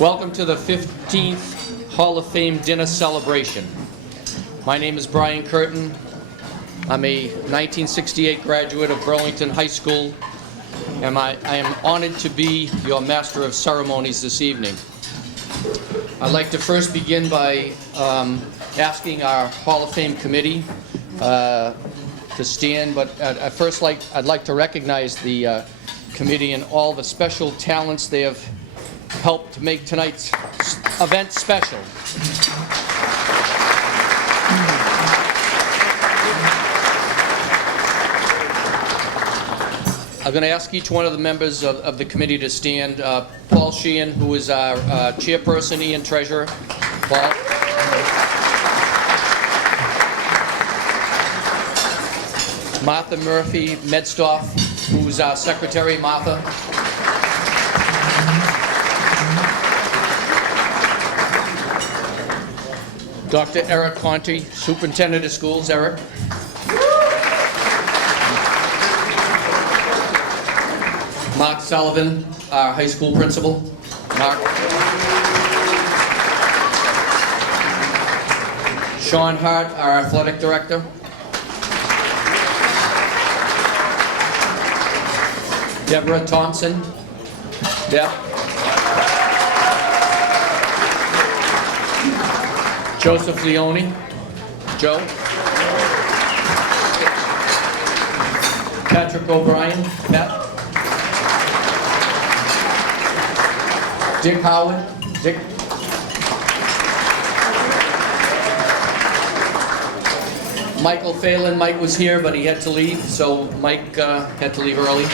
Welcome to the 15th Hall of Fame dinner celebration. My name is Brian Curtin. I'm a 1968 graduate of Burlington High School, and I am honored to be your Master of Ceremonies this evening. I'd like to first begin by asking our Hall of Fame committee to stand, but I'd like to recognize the committee and all the special talents they have helped to make tonight's event special. I'm going to ask each one of the members of the committee to stand. Paul Sheehan, who is our chairperson and treasurer. Paul. Martha Murphy Medstoff, who's our secretary. Martha. Dr. Eric Conti, Superintendent of Schools. Eric. Mark Sullivan, our high school principal. Mark. Sean Hart, our athletic director. Deborah Thompson. Deb. Joseph Leone. Joe. Patrick O'Brien. Pat. Dick Howard. Dick. Michael Phelan. Mike was here, but he had to leave, so Mike had to leave early.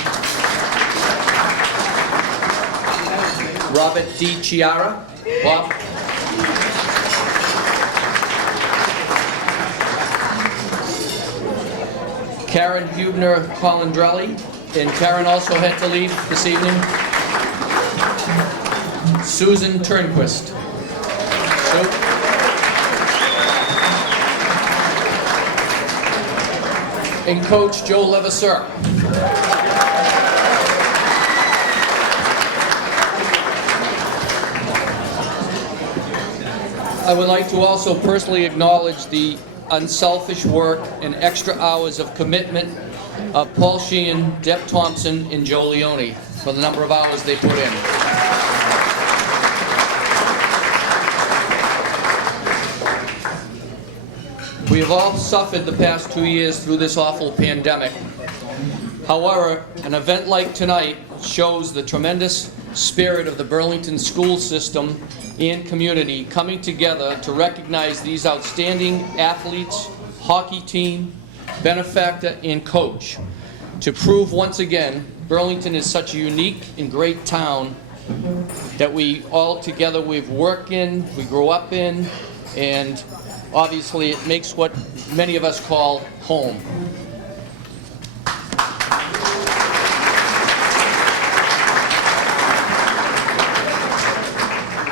Robert D. Chiara. Bob. Karen Hubner Colandrelli, and Karen also had to leave this evening. Susan Turnquist. And Coach Joe Levasseur. I would like to also personally acknowledge the unselfish work and extra hours of commitment of Paul Sheehan, Deb Thompson, and Joe Leone for the number of hours they put in. We have all suffered the past 2 years through this awful pandemic. However, an event like tonight shows the tremendous spirit of the Burlington school system and community coming together to recognize these outstanding athletes, hockey team, benefactor, and coach. To prove once again, Burlington is such a unique and great town that we all together we've worked in, we grew up in, and obviously it makes what many of us call home.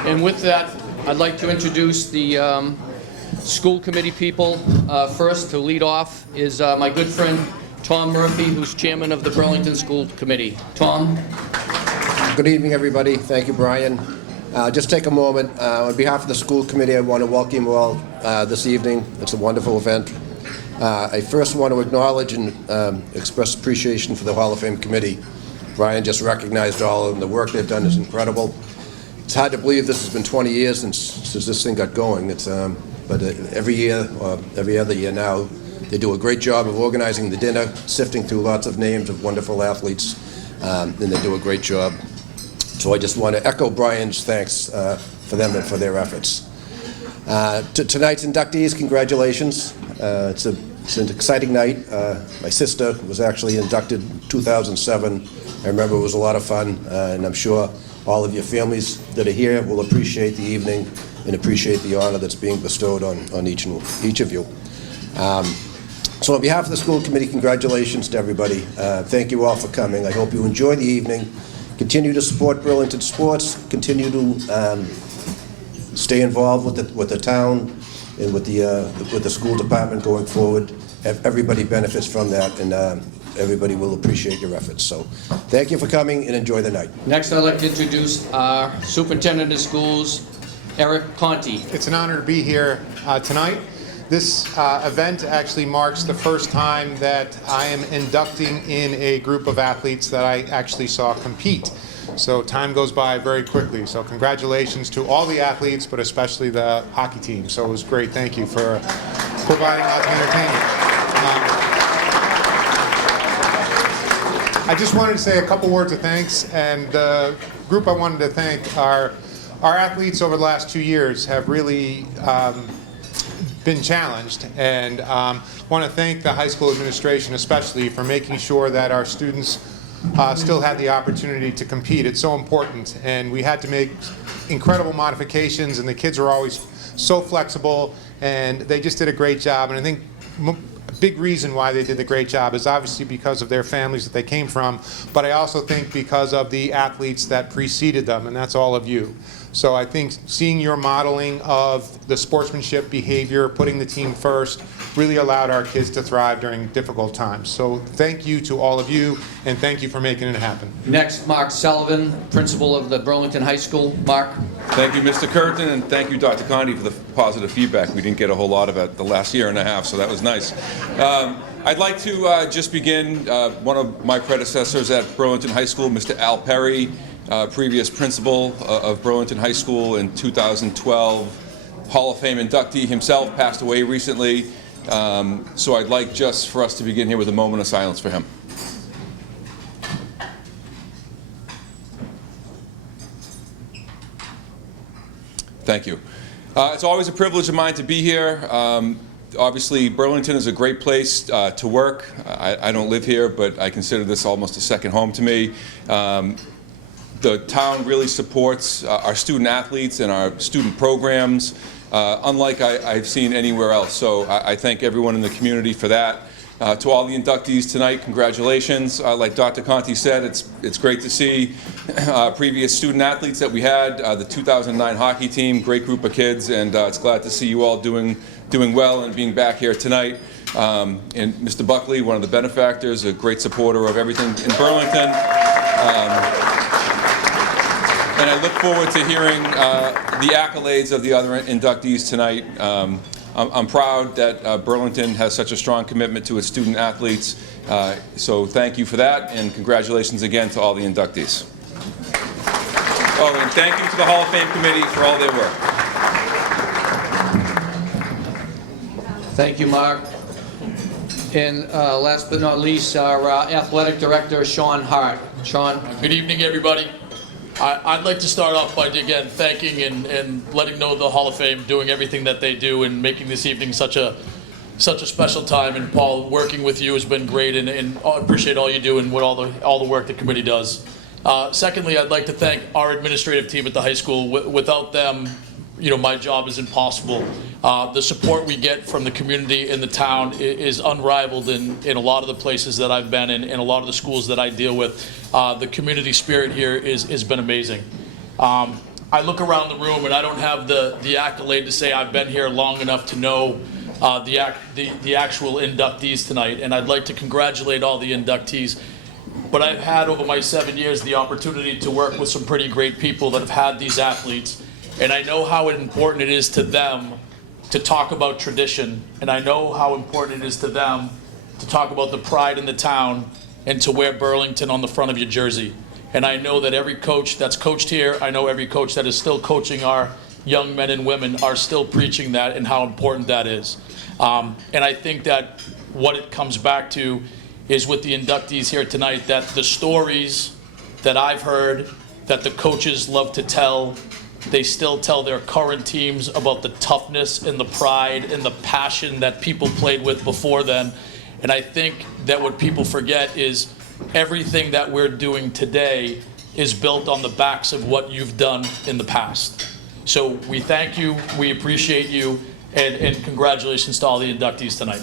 And with that, I'd like to introduce the school committee people. First, to lead off is my good friend Tom Murphy, who's chairman of the Burlington School Committee. Tom. Good evening, everybody. Thank you, Brian. Just take a moment. On behalf of the school committee, I want to welcome you all this evening. It's a wonderful event. I first want to acknowledge and express appreciation for the Hall of Fame committee. Brian just recognized all of them. The work they've done is incredible. It's hard to believe this has been 20 years since this thing got going. But every year, or every other year now, they do a great job of organizing the dinner, sifting through lots of names of wonderful athletes, and they do a great job. So I just want to echo Brian's thanks for them and for their efforts. To tonight's inductees, congratulations. It's an exciting night. My sister was actually inducted in 2007. I remember it was a lot of fun, and I'm sure all of your families that are here will appreciate the evening and appreciate the honor that's being bestowed on each of you. So on behalf of the school committee, congratulations to everybody. Thank you all for coming. I hope you enjoy the evening. Continue to support Burlington sports. Continue to stay involved with the town and with the school department going forward. Everybody benefits from that, and everybody will appreciate your efforts. So thank you for coming and enjoy the night. Next, I'd like to introduce our Superintendent of Schools, Eric Conti. It's an honor to be here tonight. This event actually marks the first time that I am inducting in a group of athletes that I actually saw compete. So time goes by very quickly. So congratulations to all the athletes, but especially the hockey team. So it was great. Thank you for providing lots of entertainment. I just wanted to say a couple words of thanks, and the group I wanted to thank are our athletes over the last 2 years have really been challenged, and want to thank the high school administration especially for making sure that our students still had the opportunity to compete. It's so important, and we had to make incredible modifications, and the kids are always so flexible, and they just did a great job. And I think a big reason why they did a great job is obviously because of their families that they came from, but I also think because of the athletes that preceded them, and that's all of you. So I think seeing your modeling of the sportsmanship behavior, putting the team first, really allowed our kids to thrive during difficult times. So thank you to all of you, and thank you for making it happen. Next, Mark Sullivan, principal of the Burlington High School. Mark. Thank you, Mr. Curtin, and thank you, Dr. Conti, for the positive feedback. We didn't get a whole lot of it the last year and a half, so that was nice. I'd like to just begin. One of my predecessors at Burlington High School, Mr. Al Perry, previous principal of Burlington High School in 2012, Hall of Fame inductee himself, passed away recently. So I'd like just for us to begin here with a moment of silence for him. Thank you. It's always a privilege of mine to be here. Obviously, Burlington is a great place to work. I don't live here, but I consider this almost a second home to me. The town really supports our student athletes and our student programs, unlike I've seen anywhere else. So I thank everyone in the community for that. To all the inductees tonight, congratulations. Like Dr. Conti said, it's great to see previous student athletes that we had, the 2009 hockey team, great group of kids, and it's glad to see you all doing well and being back here tonight. And Mr. Buckley, one of the benefactors, a great supporter of everything in Burlington. And I look forward to hearing the accolades of the other inductees tonight. I'm proud that Burlington has such a strong commitment to its student athletes. So thank you for that, and congratulations again to all the inductees. Oh, and thank you to the Hall of Fame committee for all their work. Thank you, Mark. And last but not least, our athletic director, Sean Hart. Sean. Good evening, everybody. I'd like to start off by, again, thanking and letting know the Hall of Fame doing everything that they do and making this evening such a special time. And Paul, working with you has been great, and I appreciate all you do and what all the work the committee does. Secondly, I'd like to thank our administrative team at the high school. Without them, my job is impossible. The support we get from the community in the town is unrivaled in a lot of the places that I've been in a lot of the schools that I deal with. The community spirit here has been amazing. I look around the room and I don't have the accolade to say I've been here long enough to know the actual inductees tonight, and I'd like to congratulate all the inductees. But I've had over my 7 years the opportunity to work with some pretty great people that have had these athletes. And I know how important it is to them to talk about tradition, and I know how important it is to them to talk about the pride in the town and to wear Burlington on the front of your jersey. And I know that every coach that's coached here, I know every coach that is still coaching our young men and women are still preaching that and how important that is. And I think that what it comes back to is with the inductees here tonight, that the stories that I've heard, that the coaches love to tell, they still tell their current teams about the toughness and the pride and the passion that people played with before then. And I think that what people forget is everything that we're doing today is built on the backs of what you've done in the past. So we thank you, we appreciate you, and congratulations to all the inductees tonight.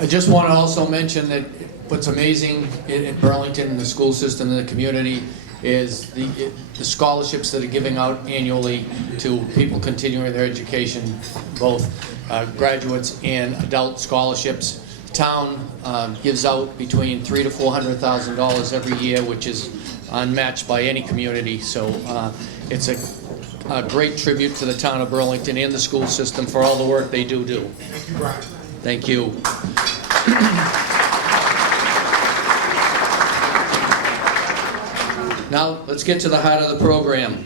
I just want to also mention that what's amazing in Burlington, in the school system, in the community, is the scholarships that are giving out annually to people continuing their education, both graduates and adult scholarships. The town gives out between $300,000 to $400,000 every year, which is unmatched by any community. So it's a great tribute to the town of Burlington and the school system for all the work they do. Thank you, Brian. Thank you. Now, let's get to the heart of the program.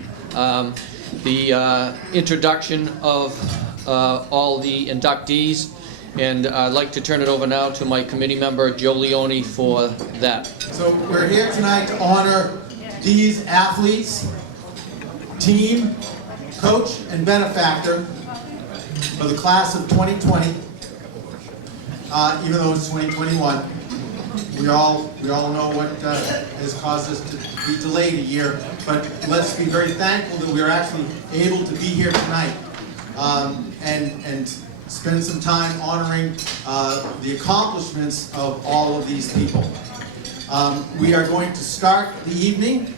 The introduction of all the inductees, and I'd like to turn it over now to my committee member, Joe Leone, for that. So we're here tonight to honor these athletes, team, coach, and benefactor for the class of 2020, even though it's 2021. We all know what has caused us to be delayed a year, but let's be very thankful that we are actually able to be here tonight and spend some time honoring the accomplishments of all of these people. We are going to start the evening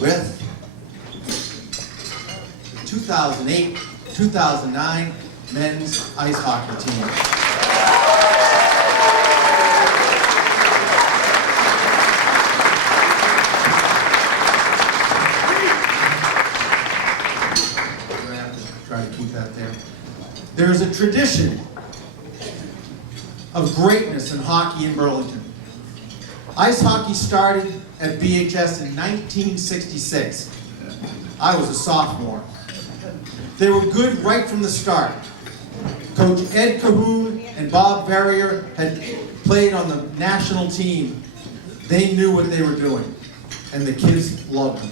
with 2008-2009 men's ice hockey team. Try to keep that there. There's a tradition of greatness in hockey in Burlington. Ice hockey started at BHS in 1966. I was a sophomore. They were good right from the start. Coach Ed Cahoon and Bob Verrier had played on the national team. They knew what they were doing, and the kids loved them.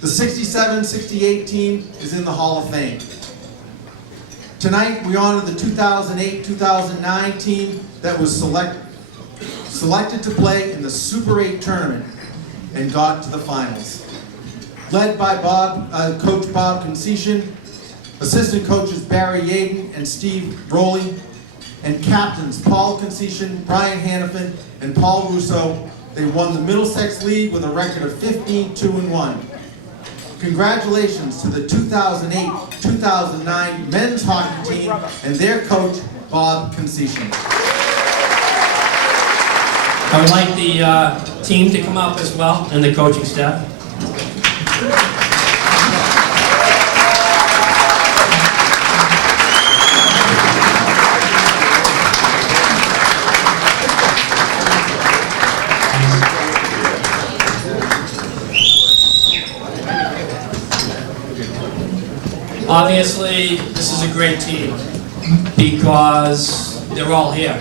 The 67-68 team is in the Hall of Fame. Tonight, we honor the 2008-2009 team that was selected to play in the Super 8 tournament and got to the finals. Led by Coach Bob Concession, assistant coaches Barry Yaden and Steve Rowley, and captains Paul Concession, Brian Hannafin, and Paul Russo. They won the Middlesex League with a record of 15-2-1. Congratulations to the 2008-2009 men's hockey team and their coach, Bob Concession. I would like the team to come up as well, and the coaching staff. Obviously, this is a great team because they're all here.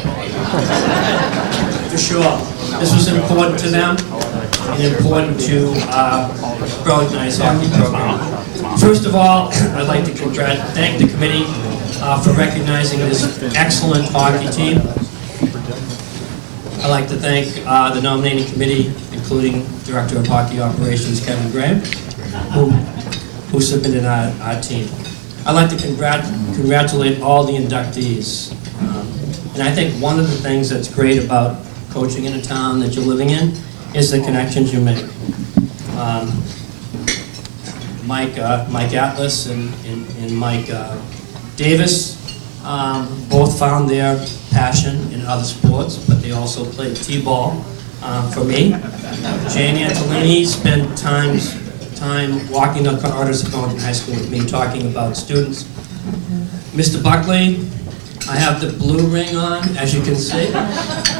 For sure. This was important to them and important to Burlington Ice Hockey Program. First of all, I'd like to thank the committee for recognizing this excellent hockey team. I'd like to thank the nominating committee, including Director of Hockey Operations Kevin Graham, who submitted our team. I'd like to congratulate all the inductees. And I think one of the things that's great about coaching in a town that you're living in is the connections you make. Mike Atlas and Mike Davis both found their passion in other sports, but they also played t-ball for me. Jane Antolini spent time walking the corridors of Burlington High School with me, talking about students. Mr. Buckley, I have the blue ring on, as you can see.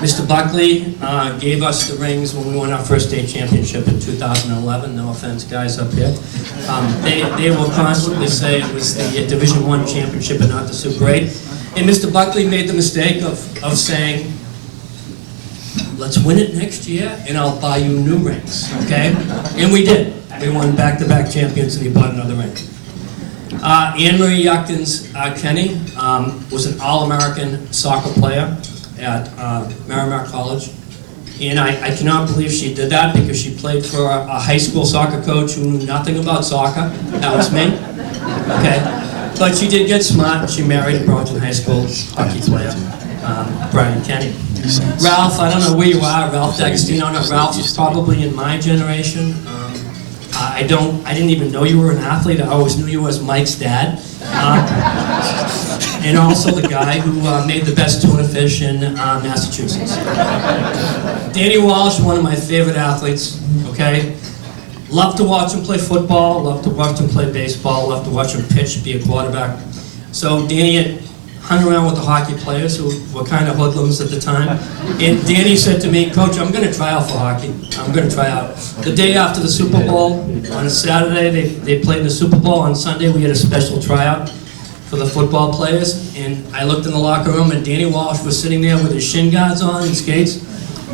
Mr. Buckley gave us the rings when we won our first state championship in 2011. No offense, guys up here. They will constantly say it was the Division I championship and not the Super 8. And Mr. Buckley made the mistake of saying, let's win it next year and I'll buy you new rings, okay? And we did. We won back-to-back champions and he bought another ring. Anne-Marie Yutkins Kenny was an All-American soccer player at Merrimack College. And I cannot believe she did that because she played for a high school soccer coach who knew nothing about soccer. That was me. Okay. But she did get smart. She married a Burlington High School hockey player, Brian Kenny. Ralph, I don't know where you are, Ralph D'Agostino. No, Ralph is probably in my generation. I didn't even know you were an athlete. I always knew you as Mike's dad. And also the guy who made the best tuna fish in Massachusetts. Danny Walsh, one of my favorite athletes, okay? Love to watch him play football, love to watch him play baseball, love to watch him pitch, be a quarterback. So Danny had hung around with the hockey players who were kind of hoodlums at the time. And Danny said to me, Coach, I'm going to try out for hockey. I'm going to try out. The day after the Super Bowl, on a Saturday, they played the Super Bowl. On Sunday, we had a special tryout for the football players. And I looked in the locker room, and Danny Walsh was sitting there with his shin guards on and skates.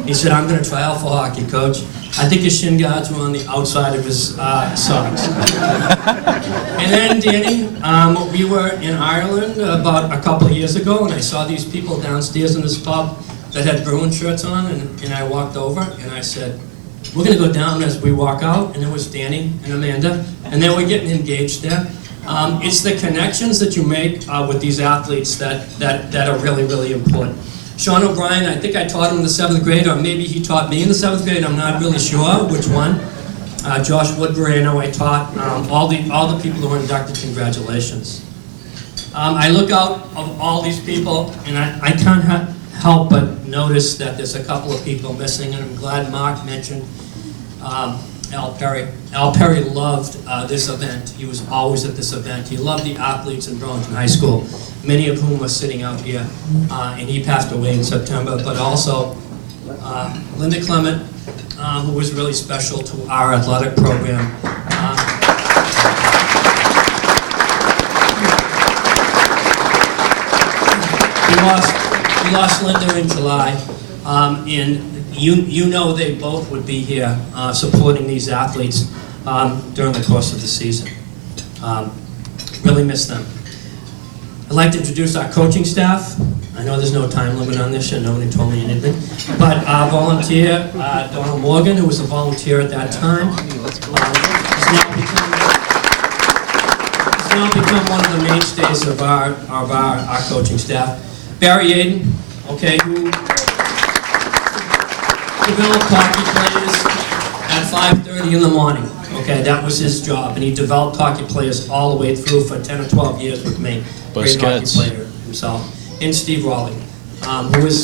He said, I'm going to try out for hockey, Coach. I think his shin guards were on the outside of his socks. And then, Danny, we were in Ireland about a couple of years ago, and I saw these people downstairs in this pub that had Bruin shirts on, and I walked over, and I said, we're going to go down as we walk out, and it was Danny and Amanda, and they were getting engaged there. It's the connections that you make with these athletes that are really, really important. Sean O'Brien, I think I taught him in the 7th grade, or maybe he taught me in the 7th grade. I'm not really sure which one. Josh Woodbridge, I know I taught. All the people who were inducted, congratulations. I look out of all these people, and I can't help but notice that there's a couple of people missing, and I'm glad Mark mentioned Al Perry. Al Perry loved this event. He was always at this event. He loved the athletes in Burlington High School, many of whom are sitting out here, and he passed away in September, but also Linda Clement, who was really special to our athletic program. We lost Linda in July, and you know they both would be here supporting these athletes during the course of the season. Really miss them. I'd like to introduce our coaching staff. I know there's no time limit on this, and nobody told me anything. But our volunteer, Donald Morgan, who was a volunteer at that time, has now become one of the mainstays of our coaching staff. Barry Aiden, okay, who developed hockey players at 5:30 in the morning. Okay, that was his job, and he developed hockey players all the way through for 10 or 12 years with me. Great hockey player himself. And Steve Raleigh, who was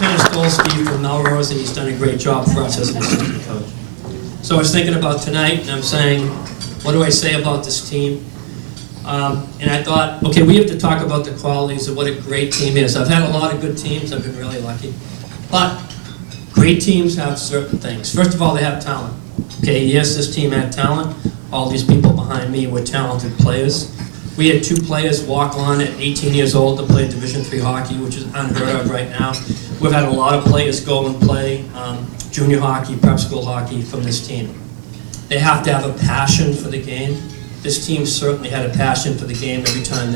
kind of stole Steve from Melrose, and he's done a great job for us as an assistant coach. So I was thinking about tonight, and I'm saying, what do I say about this team? And I thought, okay, we have to talk about the qualities of what a great team is. I've had a lot of good teams. I've been really lucky. But great teams have certain things. First of all, they have talent. Okay, yes, this team had talent. All these people behind me were talented players. We had 2 players walk on at 18 years old to play Division III hockey, which is unheard of right now. We've had a lot of players go and play junior hockey, prep school hockey from this team. They have to have a passion for the game. This team certainly had a passion for the game every time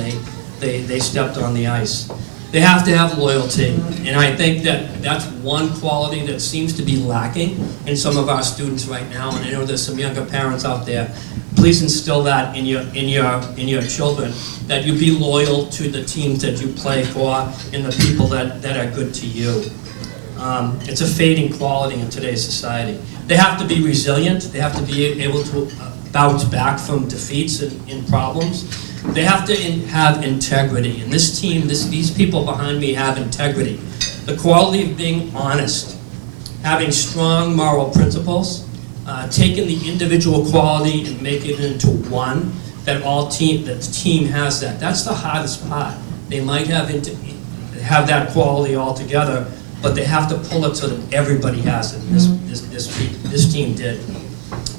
they stepped on the ice. They have to have loyalty, and I think that that's one quality that seems to be lacking in some of our students right now, and I know there's some younger parents out there. Please instill that in your children, that you be loyal to the teams that you play for and the people that are good to you. It's a fading quality in today's society. They have to be resilient. They have to be able to bounce back from defeats and problems. They have to have integrity, and this team, these people behind me have integrity. The quality of being honest, having strong moral principles, taking the individual quality and making it into one, that the team has that. That's the hardest part. They might have that quality all together, but they have to pull it so that everybody has it. This team did.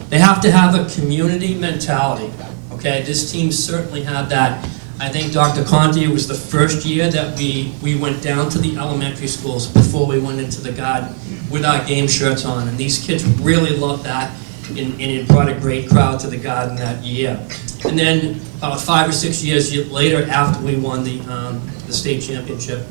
They have to have a community mentality. Okay, this team certainly had that. I think Dr. Conti, it was the first year that we went down to the elementary schools before we went into the garden with our game shirts on, and these kids really loved that, and it brought a great crowd to the garden that year. And then about 5 or 6 years later, after we won the state championship,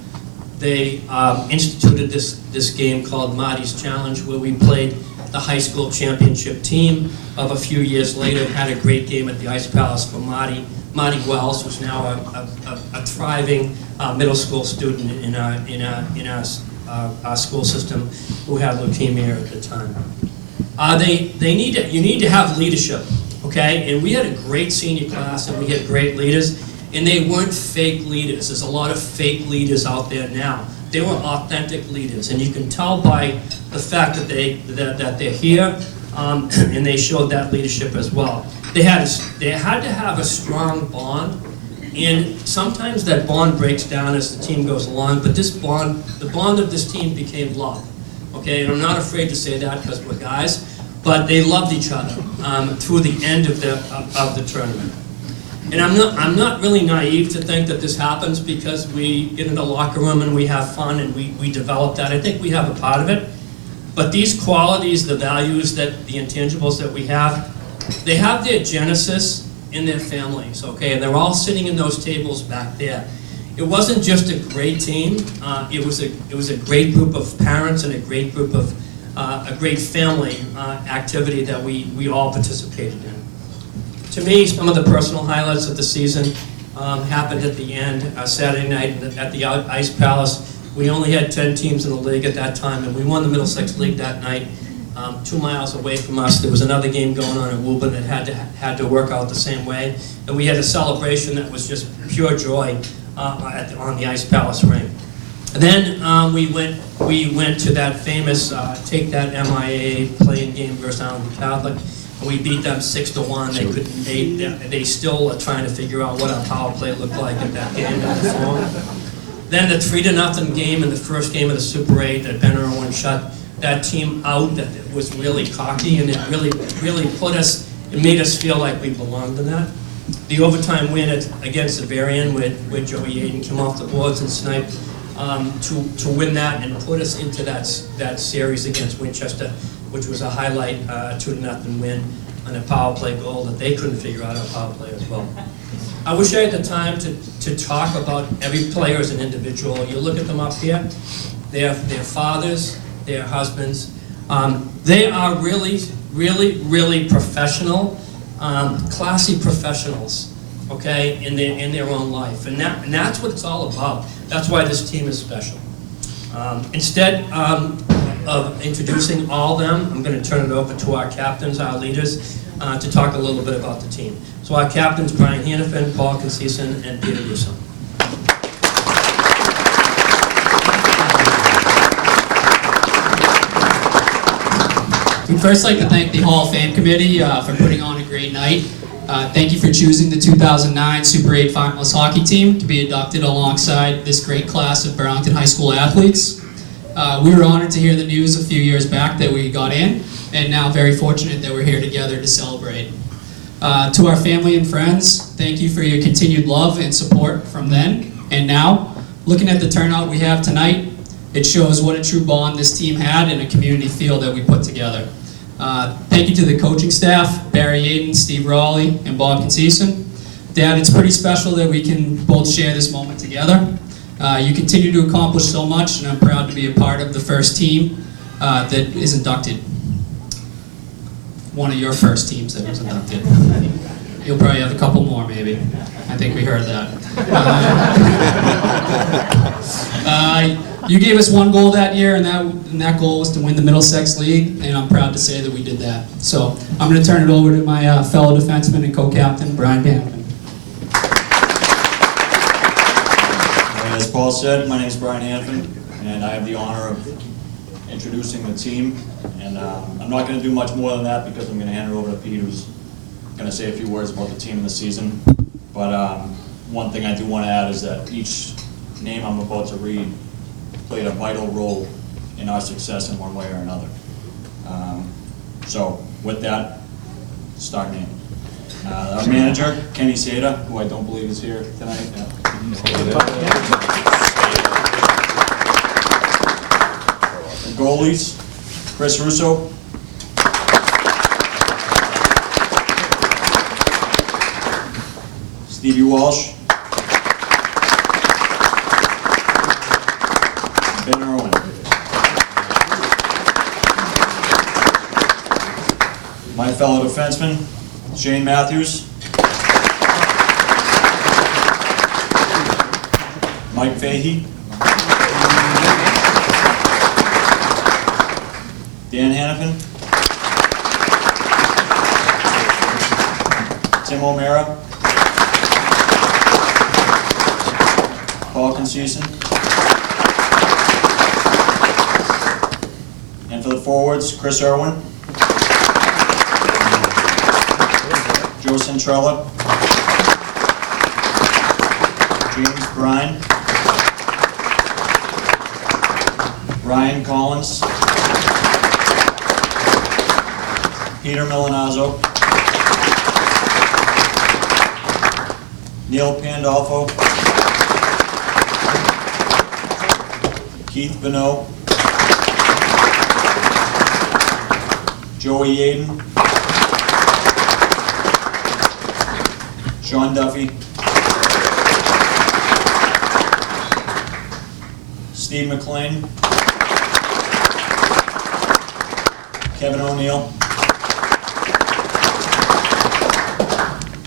they instituted this game called Marty's Challenge, where we played the high school championship team of a few years later, had a great game at the Ice Palace for Marty. Marty Wells, who's now a thriving middle school student in our school system, who had leukemia at the time. You need to have leadership, okay? And we had a great senior class, and we had great leaders, and they weren't fake leaders. There's a lot of fake leaders out there now. They were authentic leaders, and you can tell by the fact that they're here, and they showed that leadership as well. They had to have a strong bond, and sometimes that bond breaks down as the team goes along, but this bond, the bond of this team became love. Okay, and I'm not afraid to say that because we're guys, but they loved each other through the end of the tournament. And I'm not really naive to think that this happens because we get in the locker room and we have fun and we develop that. I think we have a part of it. But these qualities, the values, the intangibles that we have, they have their genesis in their families, okay? And they're all sitting in those tables back there. It wasn't just a great team. It was a great group of parents and a great group of a great family activity that we all participated in. To me, some of the personal highlights of the season happened at the end, Saturday night at the Ice Palace. We only had 10 teams in the league at that time, and we won the Middlesex League that night. 2 miles away from us, there was another game going on in Woodbridge that had to work out the same way. And we had a celebration that was just pure joy on the Ice Palace ring. And then we went to that famous Take That MIA playing game versus Arlington Catholic. And we beat them 6-1. They still are trying to figure out what our power play looked like at that game in the form. Then the 3-0 game in the first game of the Super 8 that Ben Irwin shut that team out, that was really cocky, and it really it made us feel like we belonged in that. The overtime win against the very end where Joey Yaden came off the boards and sniped to win that and put us into that series against Winchester, which was a highlight 2-0 win on a power play goal that they couldn't figure out our power play as well. I wish I had the time to talk about every player as an individual. You look at them up here, their fathers, their husbands. They are really professional, classy professionals, okay, in their own life. And that's what it's all about. That's why this team is special. Instead of introducing all of them, I'm going to turn it over to our captains, our leaders, to talk a little bit about the team. So our captains, Brian Hannafin, Paul Conceição, and Peter Russo. We'd first like to thank the Hall of Fame Committee for putting on a great night. Thank you for choosing the 2009 Super 8 finalist hockey team to be inducted alongside this great class of Burlington High School athletes. We were honored to hear the news a few years back that we got in, and now very fortunate that we're here together to celebrate. To our family and friends, thank you for your continued love and support from then and now. Looking at the turnout we have tonight, it shows what a true bond this team had and a community feel that we put together. Thank you to the coaching staff, Barry Yaden, Steve Raleigh, and Bob Conceição. Dad, it's pretty special that we can both share this moment together. You continue to accomplish so much, and I'm proud to be a part of the first team that is inducted. One of your first teams that was inducted. You'll probably have a couple more, maybe. I think we heard that. You gave us one goal that year, and that goal was to win the Middlesex League, and I'm proud to say that we did that. So I'm going to turn it over to my fellow defenseman and co-captain, Brian Hannafin. As Paul said, my name is Brian Hannafin, and I have the honor of introducing the team. And I'm not going to do much more than that because I'm going to hand it over to Pete, who's going to say a few words about the team and the season. But one thing I do want to add is that each name I'm about to read played a vital role in our success in one way or another. So with that, start name. Our manager, Kenny Seda, who I don't believe is here tonight. The goalies, Chris Russo. Stevie Walsh. Ben Irwin. My fellow defenseman, Shane Matthews. Mike Fahey. Dan Hannafin. Tim O'Mara. Paul Conceição. And for the forwards, Chris Irwin. Joe Centrella. James Brine. Ryan Collins. Peter Milanazzo. Neil Pandolfo. Keith Bonneau. Joey Yaden. Sean Duffy. Steve McLean. Kevin O'Neill.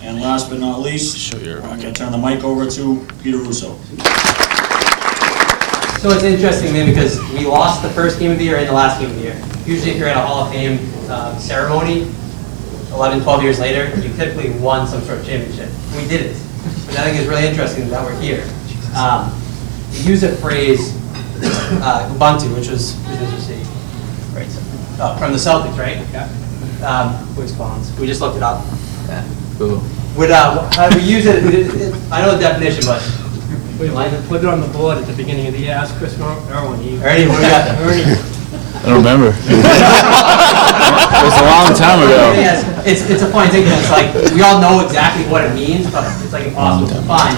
And last but not least, I'm going to turn the mic over to Peter Russo. So it's interesting, man, because we lost the first game of the year and the last game of the year. Usually if you're at a Hall of Fame ceremony, 11, 12 years later, you typically won some sort of championship. We didn't. And I think it's really interesting that we're here. We use a phrase, Ubuntu, which was received, right? So, from the Celtics, right? Yeah. Who responds? We just looked it up. Yeah. How do we use it? I know the definition, but We put it on the board at the beginning of the year. Ask Chris Irwin. Ernie, what do we got? Ernie. I don't remember. It was a long time ago. Yes, it's a funny thing because it's like we all know exactly what it means, but it's like impossible to find.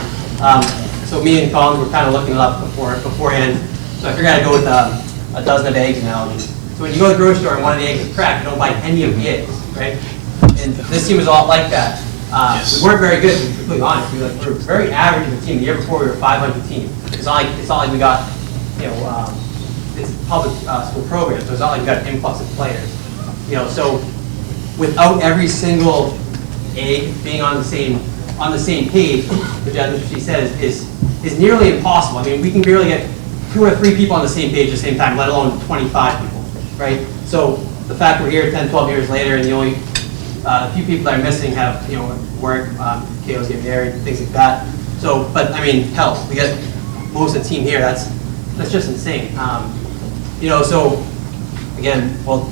So me and Colin were kind of looking it up beforehand. So I figured I'd go with a dozen of eggs analogy. So when you go to the grocery store and one of the eggs is cracked, you don't buy any of the eggs, right? And this team was a lot like that. We weren't very good, to be completely honest. We were very average of a team. The year before we were a 500 team. It's not like we got, it's a public school program, so it's not like we got an influx of players. So without every single egg being on the same page, which as she said is nearly impossible. I mean, we can barely get 2 or 3 people on the same page at the same time, let alone 25 people, right? So the fact we're here 10, 12 years later, and the only few people that are missing have work, KOs get married, things like that. So, but I mean, hell, we got most of the team here. That's just insane. So again, well,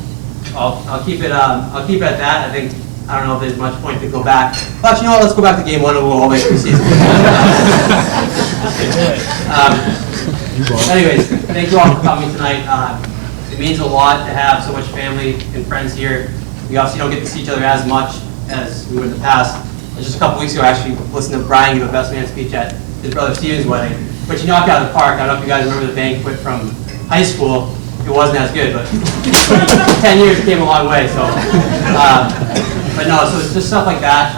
I'll keep it at that. I think I don't know if there's much point to go back. But you know what? Let's go back to game 1 and we'll all make the season. Anyways, thank you all for coming tonight. It means a lot to have so much family and friends here. We obviously don't get to see each other as much as we would in the past. Just a couple weeks ago, I actually listened to Brian give a best man speech at his brother Steven's wedding, which he knocked out of the park. I don't know if you guys remember the banquet from high school. It wasn't as good, but 10 years came a long way. So, but no, so it's just stuff like that.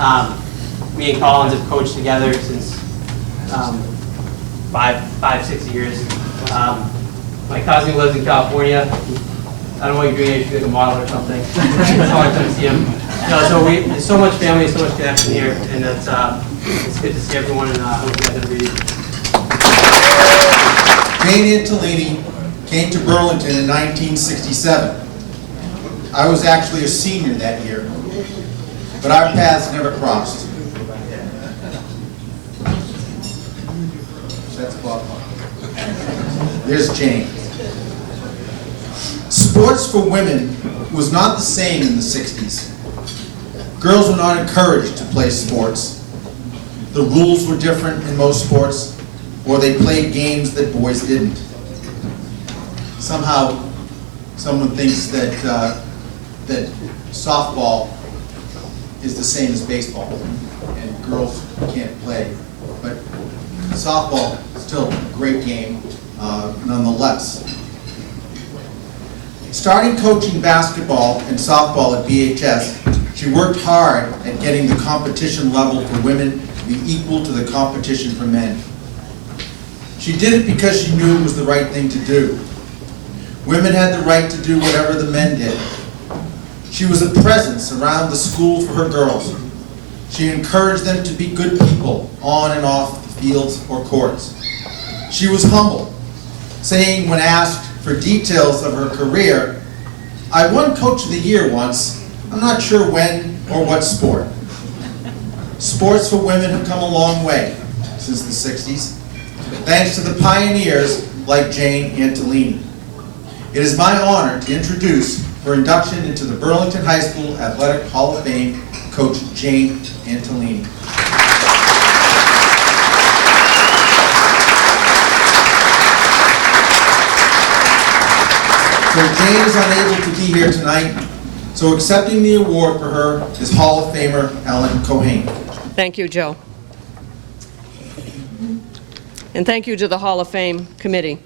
Me and Collins have coached together since 5, 6 years. My cousin lives in California. I don't know what you're doing, you should be like a model or something. That's all I come to see him. So there's so much family, so much connection here, and it's good to see everyone, and I hope you guys have a good evening. Jane Antolini came to Burlington in 1967. I was actually a senior that year, but our paths never crossed. That's Bob. There's Jane. Sports for women was not the same in the 60s. Girls were not encouraged to play sports. The rules were different in most sports, or they played games that boys didn't. Somehow, someone thinks that that softball is the same as baseball, and girls can't play. But softball is still a great game, nonetheless. Starting coaching basketball and softball at BHS, she worked hard at getting the competition level for women to be equal to the competition for men. She did it because she knew it was the right thing to do. Women had the right to do whatever the men did. She was a presence around the school for her girls. She encouraged them to be good people on and off the fields or courts. She was humble, saying when asked for details of her career, "I won Coach of the Year once. I'm not sure when or what sport." Sports for women have come a long way since the 60s, thanks to the pioneers like Jane Antolini. It is my honor to introduce for induction into the Burlington High School Athletic Hall of Fame, Coach Jane Antolini. So Jane is unable to be here tonight, so accepting the award for her is Hall of Famer Ellen Cohen. Thank you, Joe. And thank you to the Hall of Fame committee.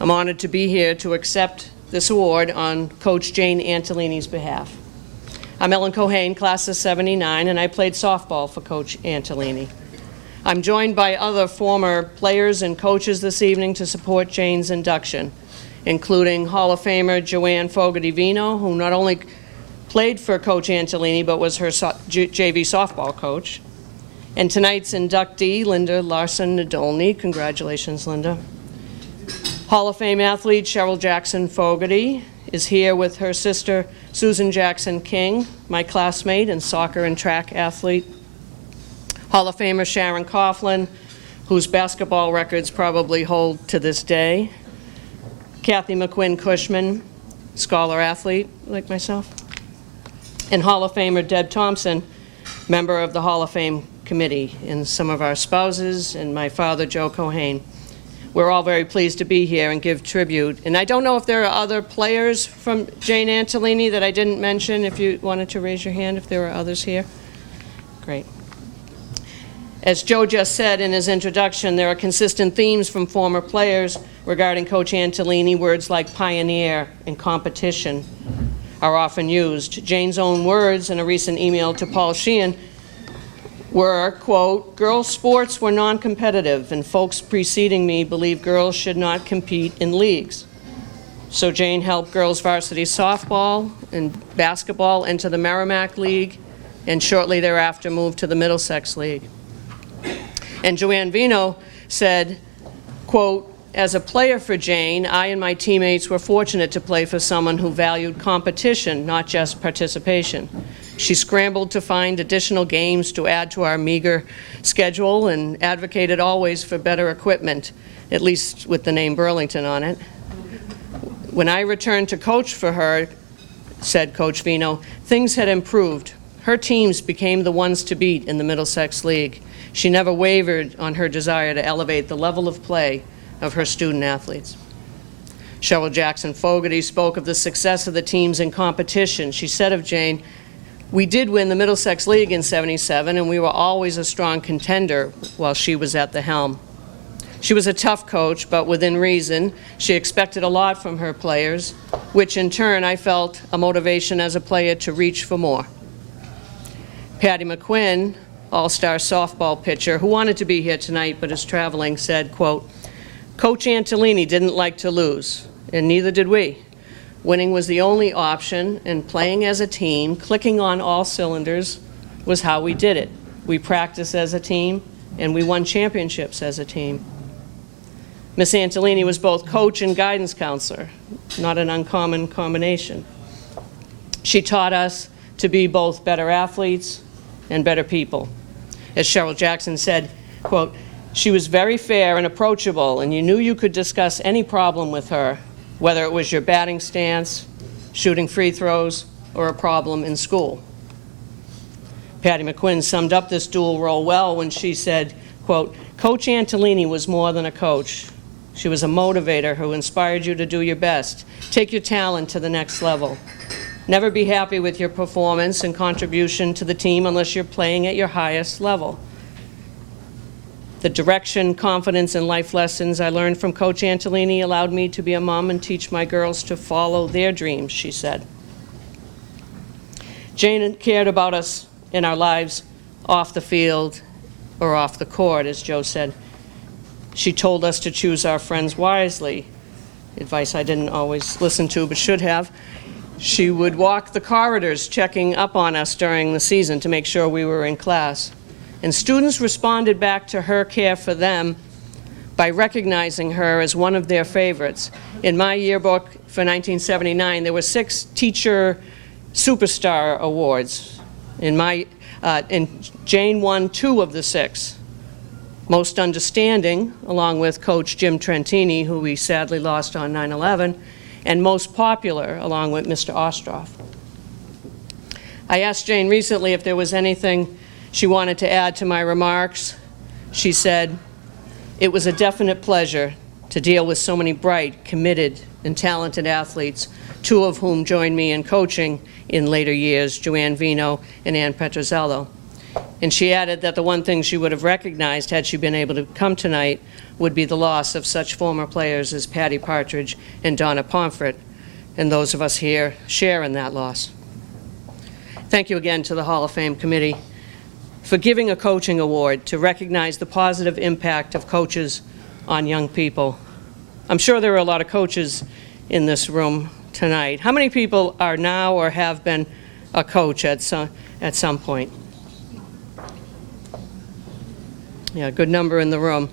I'm honored to be here to accept this award on Coach Jane Antolini's behalf. I'm Ellen Cohen, class of '79, and I played softball for Coach Antolini. I'm joined by other former players and coaches this evening to support Jane's induction, including Hall of Famer Joanne Fogarty-Vino, who not only played for Coach Antolini, but was her JV softball coach. And tonight's inductee, Linda Larson-Nadolny. Congratulations, Linda. Hall of Fame athlete Cheryl Jackson Fogarty is here with her sister, Susan Jackson King, my classmate and soccer and track athlete. Hall of Famer Sharon Coughlin, whose basketball records probably hold to this day. Kathy McQuinn Cushman, scholar athlete like myself. And Hall of Famer Deb Thompson, member of the Hall of Fame committee, and some of our spouses, and my father, Joe Cohen. We're all very pleased to be here and give tribute. And I don't know if there are other players from Jane Antolini that I didn't mention. If you wanted to raise your hand, if there are others here. Great. As Joe just said in his introduction, there are consistent themes from former players regarding Coach Antolini. Words like pioneer and competition are often used. Jane's own words in a recent email to Paul Sheehan were, quote, "Girls' sports were non-competitive, and folks preceding me believed girls should not compete in leagues. So Jane helped girls varsity softball and basketball enter the Merrimack League, and shortly thereafter moved to the Middlesex League." And Joanne Vino said, quote, "As a player for Jane, I and my teammates were fortunate to play for someone who valued competition, not just participation. She scrambled to find additional games to add to our meager schedule and advocated always for better equipment, at least with the name Burlington on it. When I returned to coach for her," said Coach Vino, "things had improved. Her teams became the ones to beat in the Middlesex League. She never wavered on her desire to elevate the level of play of her student athletes." Cheryl Jackson Fogarty spoke of the success of the teams in competition. She said of Jane, "We did win the Middlesex League in '77, and we were always a strong contender while she was at the helm. She was a tough coach, but within reason. She expected a lot from her players, which in turn I felt a motivation as a player to reach for more." Patty McQuinn, all-star softball pitcher, who wanted to be here tonight but is traveling, said, quote, "Coach Antolini didn't like to lose, and neither did we. Winning was the only option, and playing as a team, clicking on all cylinders, was how we did it. We practiced as a team, and we won championships as a team." Miss Antolini was both coach and guidance counselor, not an uncommon combination. She taught us to be both better athletes and better people. As Cheryl Jackson said, quote, "She was very fair and approachable, and you knew you could discuss any problem with her, whether it was your batting stance, shooting free throws, or a problem in school." Patty McQuinn summed up this dual role well when she said, quote, "Coach Antolini was more than a coach. She was a motivator who inspired you to do your best, take your talent to the next level. Never be happy with your performance and contribution to the team unless you're playing at your highest level. The direction, confidence, and life lessons I learned from Coach Antolini allowed me to be a mom and teach my girls to follow their dreams," she said. Jane cared about us in our lives off the field or off the court, as Joe said. She told us to choose our friends wisely, advice I didn't always listen to but should have. She would walk the corridors checking up on us during the season to make sure we were in class. And students responded back to her care for them by recognizing her as one of their favorites. In my yearbook for 1979, there were 6 Teacher Superstar Awards. And Jane won 2 of the 6. Most Understanding, along with Coach Jim Trentini, who we sadly lost on 9/11, and Most Popular, along with Mr. Ostroff. I asked Jane recently if there was anything she wanted to add to my remarks. She said, "It was a definite pleasure to deal with so many bright, committed, and talented athletes, 2 of whom joined me in coaching in later years, Joanne Vino and Ann Petrozello." And she added that the one thing she would have recognized had she been able to come tonight would be the loss of such former players as Patty Partridge and Donna Pomfret, and those of us here share in that loss. Thank you again to the Hall of Fame Committee for giving a coaching award to recognize the positive impact of coaches on young people. I'm sure there are a lot of coaches in this room tonight. How many people are now or have been a coach at some point? Yeah, a good number in the room.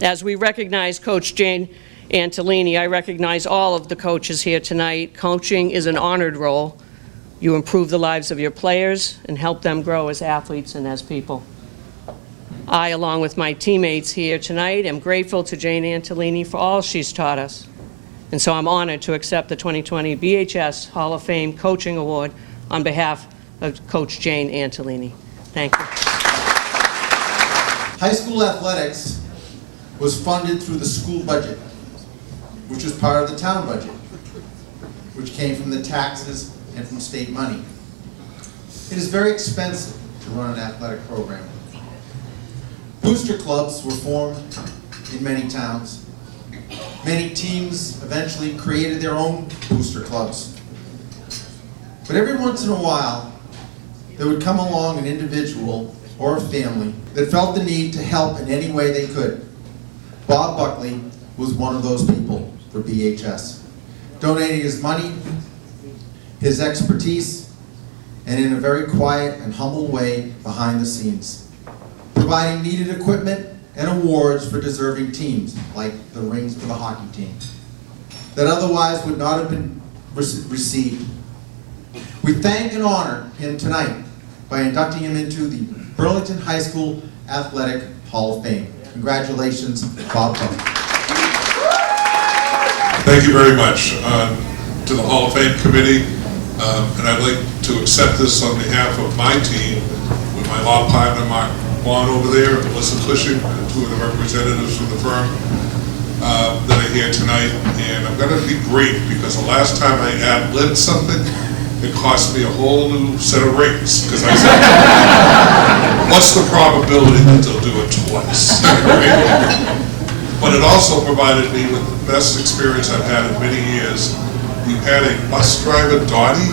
As we recognize Coach Jane Antolini, I recognize all of the coaches here tonight. Coaching is an honored role. You improve the lives of your players and help them grow as athletes and as people. I, along with my teammates here tonight, am grateful to Jane Antolini for all she's taught us. And so I'm honored to accept the 2020 BHS Hall of Fame Coaching Award on behalf of Coach Jane Antolini. Thank you. High school athletics was funded through the school budget, which was part of the town budget, which came from the taxes and from state money. It is very expensive to run an athletic program. Booster clubs were formed in many towns. Many teams eventually created their own booster clubs. But every once in a while, there would come along an individual or a family that felt the need to help in any way they could. Bob Buckley was one of those people for BHS, donating his money, his expertise, and in a very quiet and humble way behind the scenes, providing needed equipment and awards for deserving teams, like the rings for the hockey team, that otherwise would not have been received. We thank and honor him tonight by inducting him into the Burlington High School Athletic Hall of Fame. Congratulations, Bob Buckley. Thank you very much to the Hall of Fame Committee, and I'd like to accept this on behalf of my team with my law partner, Mark Vaughn over there, Melissa Cushing, and 2 of the representatives from the firm that are here tonight. And I'm going to be brief because the last time I ad-libbed something, it cost me a whole new set of rings, because I said, what's the probability that they'll do it twice? But it also provided me with the best experience I've had in many years. You had a bus driver, Dottie.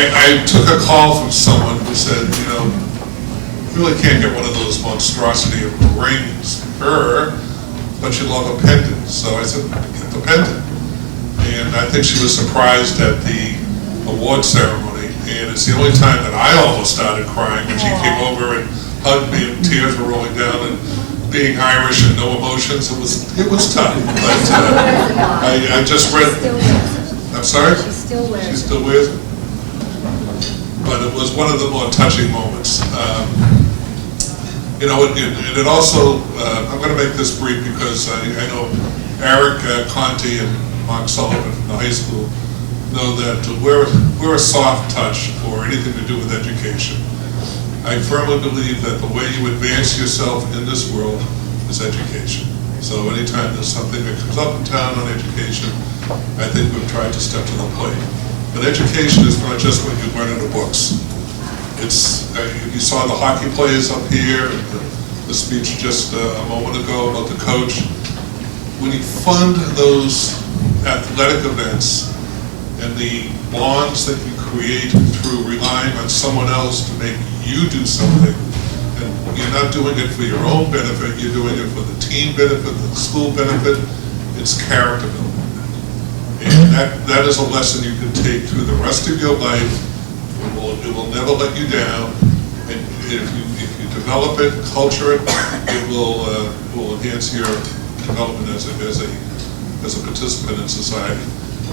I took a call from someone who said, you know, you really can't get one of those monstrosity of rings for her, but you love a pendant. So I said, get the pendant. And I think she was surprised at the award ceremony. And it's the only time that I almost started crying when she came over and hugged me and tears were rolling down. And being Irish and no emotions, it was tough. But I just read. I'm sorry? She still wears it. But it was one of the more touching moments. You know, and it also, I'm going to make this brief because I know Eric Conti and Mark Sullivan from the high school know that we're a soft touch for anything to do with education. I firmly believe that the way you advance yourself in this world is education. So anytime there's something that comes up in town on education, I think we've tried to step to the plate. But education is not just what you learn in the books. It's, you saw the hockey players up here, and the speech just a moment ago about the coach. When you fund those athletic events and the bonds that you create through relying on someone else to make you do something, and you're not doing it for your own benefit, you're doing it for the team benefit, the school benefit, it's character building. And that is a lesson you can take through the rest of your life. It will it will never let you down. And if you develop it, culture it, it will enhance your development as a participant in society.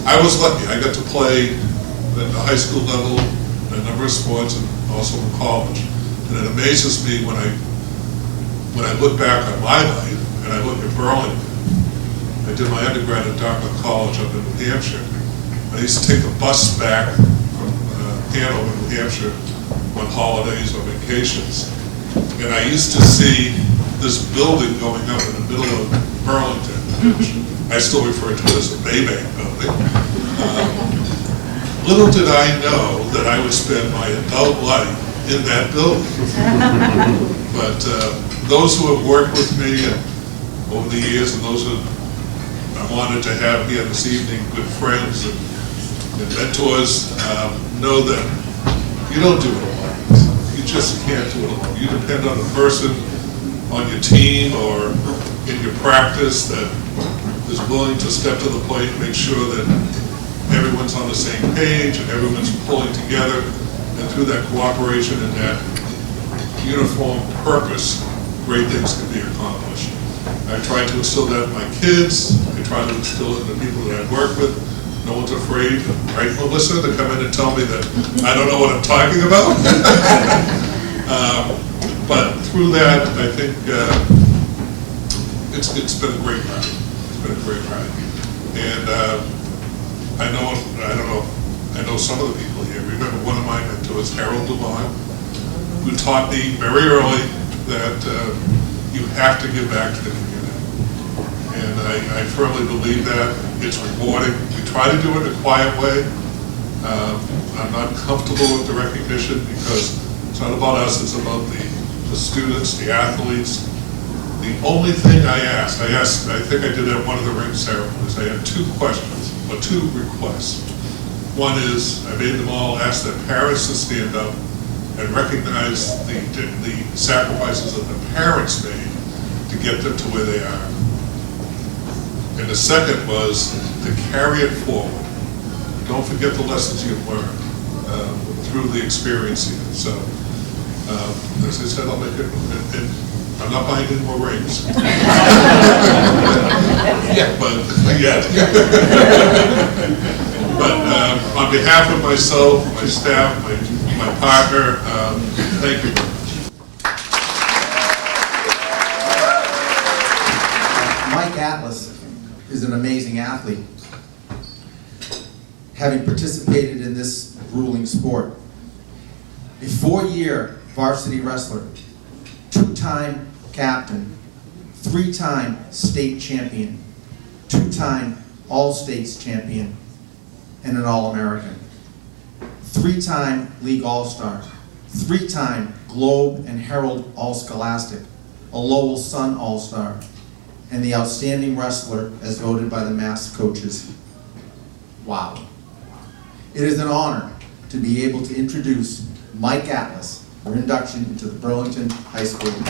I was lucky. I got to play at the high school level in a number of sports and also in college. And it amazes me when I look back on my life and I look at Burlington. I did my undergrad at Dartmouth College up in New Hampshire. I used to take the bus back from Hanover, New Hampshire on holidays or vacations. And I used to see this building going up in the middle of Burlington, which I still refer to as the Baybank building. Little did I know that I would spend my adult life in that building. But those who have worked with me over the years, and those who I'm honored to have here this evening, good friends and mentors, know that you don't do it alone. You just can't do it alone. You depend on the person on your team or in your practice that is willing to step to the plate and make sure that everyone's on the same page and everyone's pulling together, and through that cooperation and that uniform purpose, great things can be accomplished. I try to instill that in my kids. I try to instill it in the people that I work with. No one's afraid, right, Melissa, to come in and tell me that I don't know what I'm talking about. But through that, I think it's been a great ride. It's been a great ride. And I know some of the people here. Remember one of my mentors, Harold DeLon, who taught me very early that you have to give back to the community. And I firmly believe that. It's rewarding. We try to do it in a quiet way. I'm not comfortable with the recognition because it's not about us, it's about the students, the athletes. The only thing I think I did at one of the ring ceremonies, I had 2 questions, or 2 requests. One is, I made them all ask their parents to stand up and recognize the sacrifices that the parents made to get them to where they are. And the second was to carry it forward. Don't forget the lessons you've learned through the experience here. So, as I said, I'll make it, and I'm not buying any more rings. But on behalf of myself, my staff, my partner, thank you very much. Mike Atlas is an amazing athlete, having participated in this grueling sport. A 4-year varsity wrestler, 2-time captain, 3-time state champion, 2-time All-States champion, and an All-American. 3-time League All-Star, 3-time Globe and Herald All-Scholastic, a Lowell Sun All-Star, and the outstanding wrestler as voted by the mass coaches. Wow. It is an honor to be able to introduce Mike Atlas for induction into the Burlington High School Hall of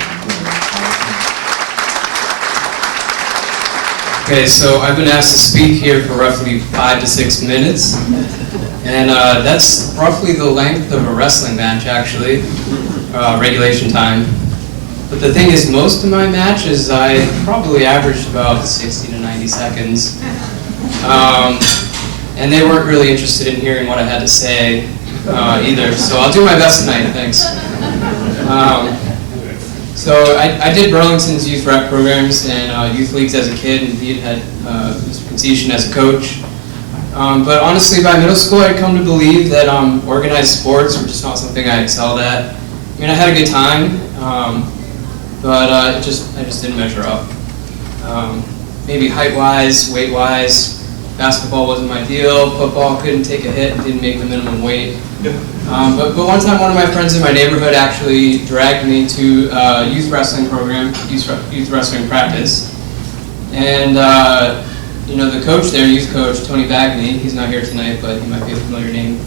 Fame. Okay, so I've been asked to speak here for roughly 5 to 6 minutes, and that's roughly the length of a wrestling match, actually, regulation time. But the thing is, most of my matches, I probably averaged about 60 to 90 seconds. And they weren't really interested in hearing what I had to say either, so I'll do my best tonight, thanks. So I did Burlington's youth rep programs and youth leagues as a kid, and indeed had Mr. Concession as a coach. But honestly, by middle school, I'd come to believe that organized sports were just not something I excelled at. I mean, I had a good time, but I just didn't measure up. Maybe height-wise, weight-wise, basketball wasn't my deal. Football couldn't take a hit and didn't make the minimum weight. But one time, one of my friends in my neighborhood actually dragged me to a youth wrestling program, youth wrestling practice. And you know, the coach there, youth coach, Tony Bagney, he's not here tonight, but he might be a familiar name.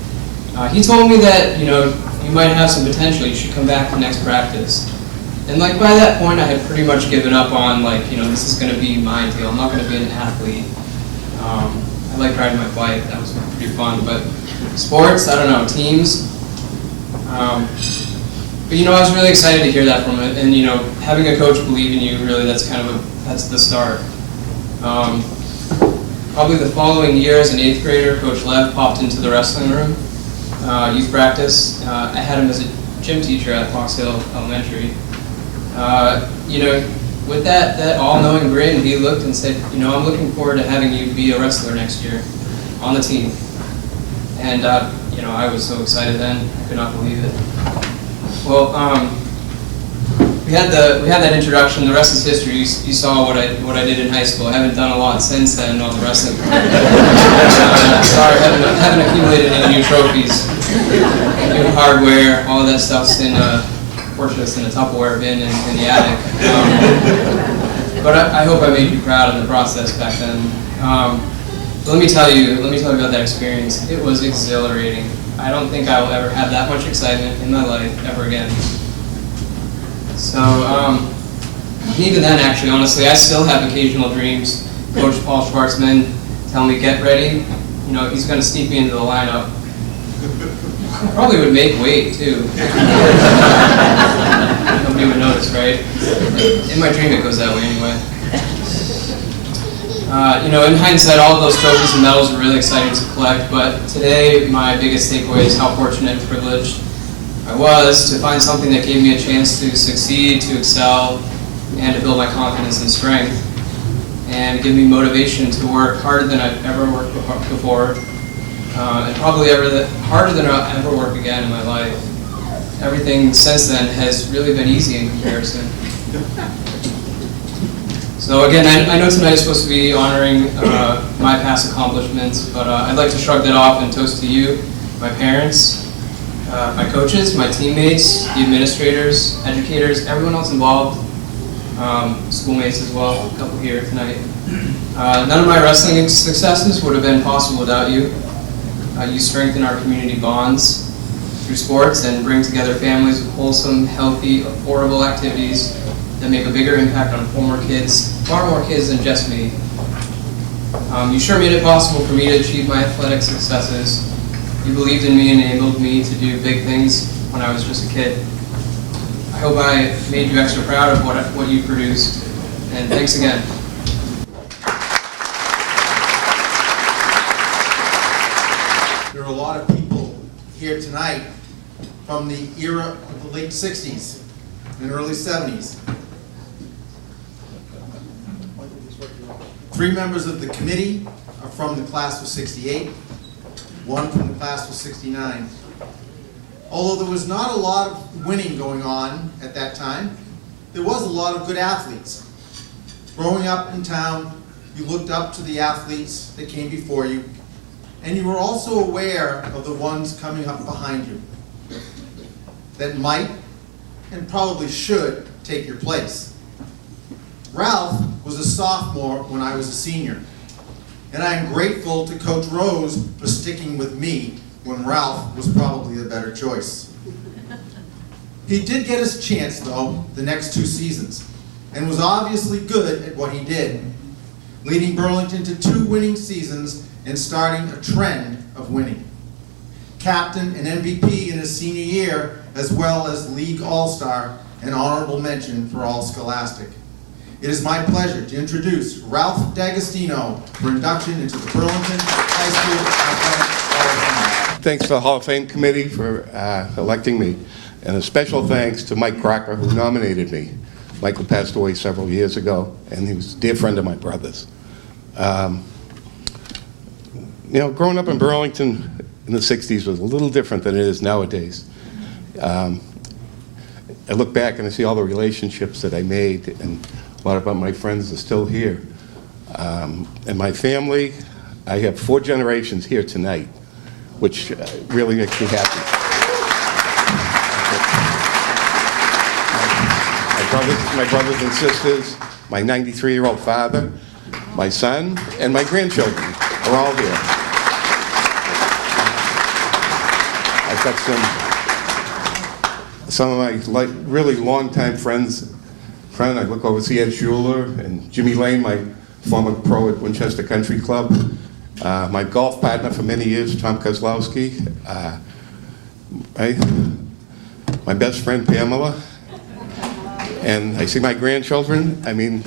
He told me that, you know, you might have some potential, you should come back to next practice. And like by that point, I had pretty much given up on, like, you know, this is going to be my deal. I'm not going to be an athlete. I like riding my bike. That was pretty fun. But sports, I don't know, teams, But you know, I was really excited to hear that from it, and you know, having a coach believe in you, really, that's the start. Probably the following year, as an 8th grader, Coach Lev popped into the wrestling room, youth practice. I had him as a gym teacher at Fox Hill Elementary. You know, with that all-knowing grin, he looked and said, you know, I'm looking forward to having you be a wrestler next year on the team. And you know, I was so excited then, I could not believe it. Well, we had that introduction. The rest is history. You saw what I did in high school. I haven't done a lot since then on the wrestling. Sorry, haven't accumulated any new trophies, new hardware, all of that stuff's in fortunately it's in a Tupperware bin in the attic. But I hope I made you proud in the process back then. But let me tell you about that experience. It was exhilarating. I don't think I will ever have that much excitement in my life ever again. So, even then, actually, honestly, I still have occasional dreams. Coach Paul Schwartzman tell me, get ready. You know, he's going to sneak me into the lineup. Probably would make weight, too. Nobody would notice, right? In my dream, it goes that way anyway. You know, in hindsight, all of those trophies and medals are really exciting to collect, but today, my biggest takeaway is how fortunate and privileged I was to find something that gave me a chance to succeed, to excel, and to build my confidence and strength, and give me motivation to work harder than I've ever worked before, and probably harder than I'll ever work again in my life. Everything since then has really been easy in comparison. So again, I know tonight is supposed to be honoring my past accomplishments, but I'd like to shrug that off and toast to you, my parents, my coaches, my teammates, the administrators, educators, everyone else involved, schoolmates as well, a couple here tonight. None of my wrestling successes would have been possible without you. You strengthen our community bonds through sports and bring together families with wholesome, healthy, affordable activities that make a bigger impact on far more kids than just me. You sure made it possible for me to achieve my athletic successes. You believed in me and enabled me to do big things when I was just a kid. I hope I made you extra proud of what you produced, and thanks again. There are a lot of people here tonight from the era of the late 60s and early 70s. 3 members of the committee are from the class of 68, 1 from the class of 69. Although there was not a lot of winning going on at that time, there was a lot of good athletes. Growing up in town, you looked up to the athletes that came before you, and you were also aware of the ones coming up behind you that might and probably should take your place. Ralph was a sophomore when I was a senior, and I am grateful to Coach Rose for sticking with me when Ralph was probably the better choice. He did get his chance, though, the next 2 seasons, and was obviously good at what he did, leading Burlington to 2 winning seasons and starting a trend of winning. Captain and MVP in his senior year, as well as League All-Star and honorable mention for All-Scholastic. It is my pleasure to introduce Ralph D'Agostino for induction into the Burlington High School Athletic Hall of Fame. Thanks to the Hall of Fame committee for electing me, and a special thanks to Mike Crocker, who nominated me. Michael passed away several years ago, and he was a dear friend of my brother's. You know, growing up in Burlington in the 60s was a little different than it is nowadays. I look back and I see all the relationships that I made, and a lot of my friends are still here. And my family, I have 4 generations here tonight, which really makes me happy. My brothers and sisters, my 93-year-old father, my son, and my grandchildren are all here. I've got some of my really longtime friends. I look over to see Ed Schuler and Jimmy Lane, my former pro at Winchester Country Club. My golf partner for many years, Tom Kozlowski. my best friend Pamela, and I see my grandchildren. I mean,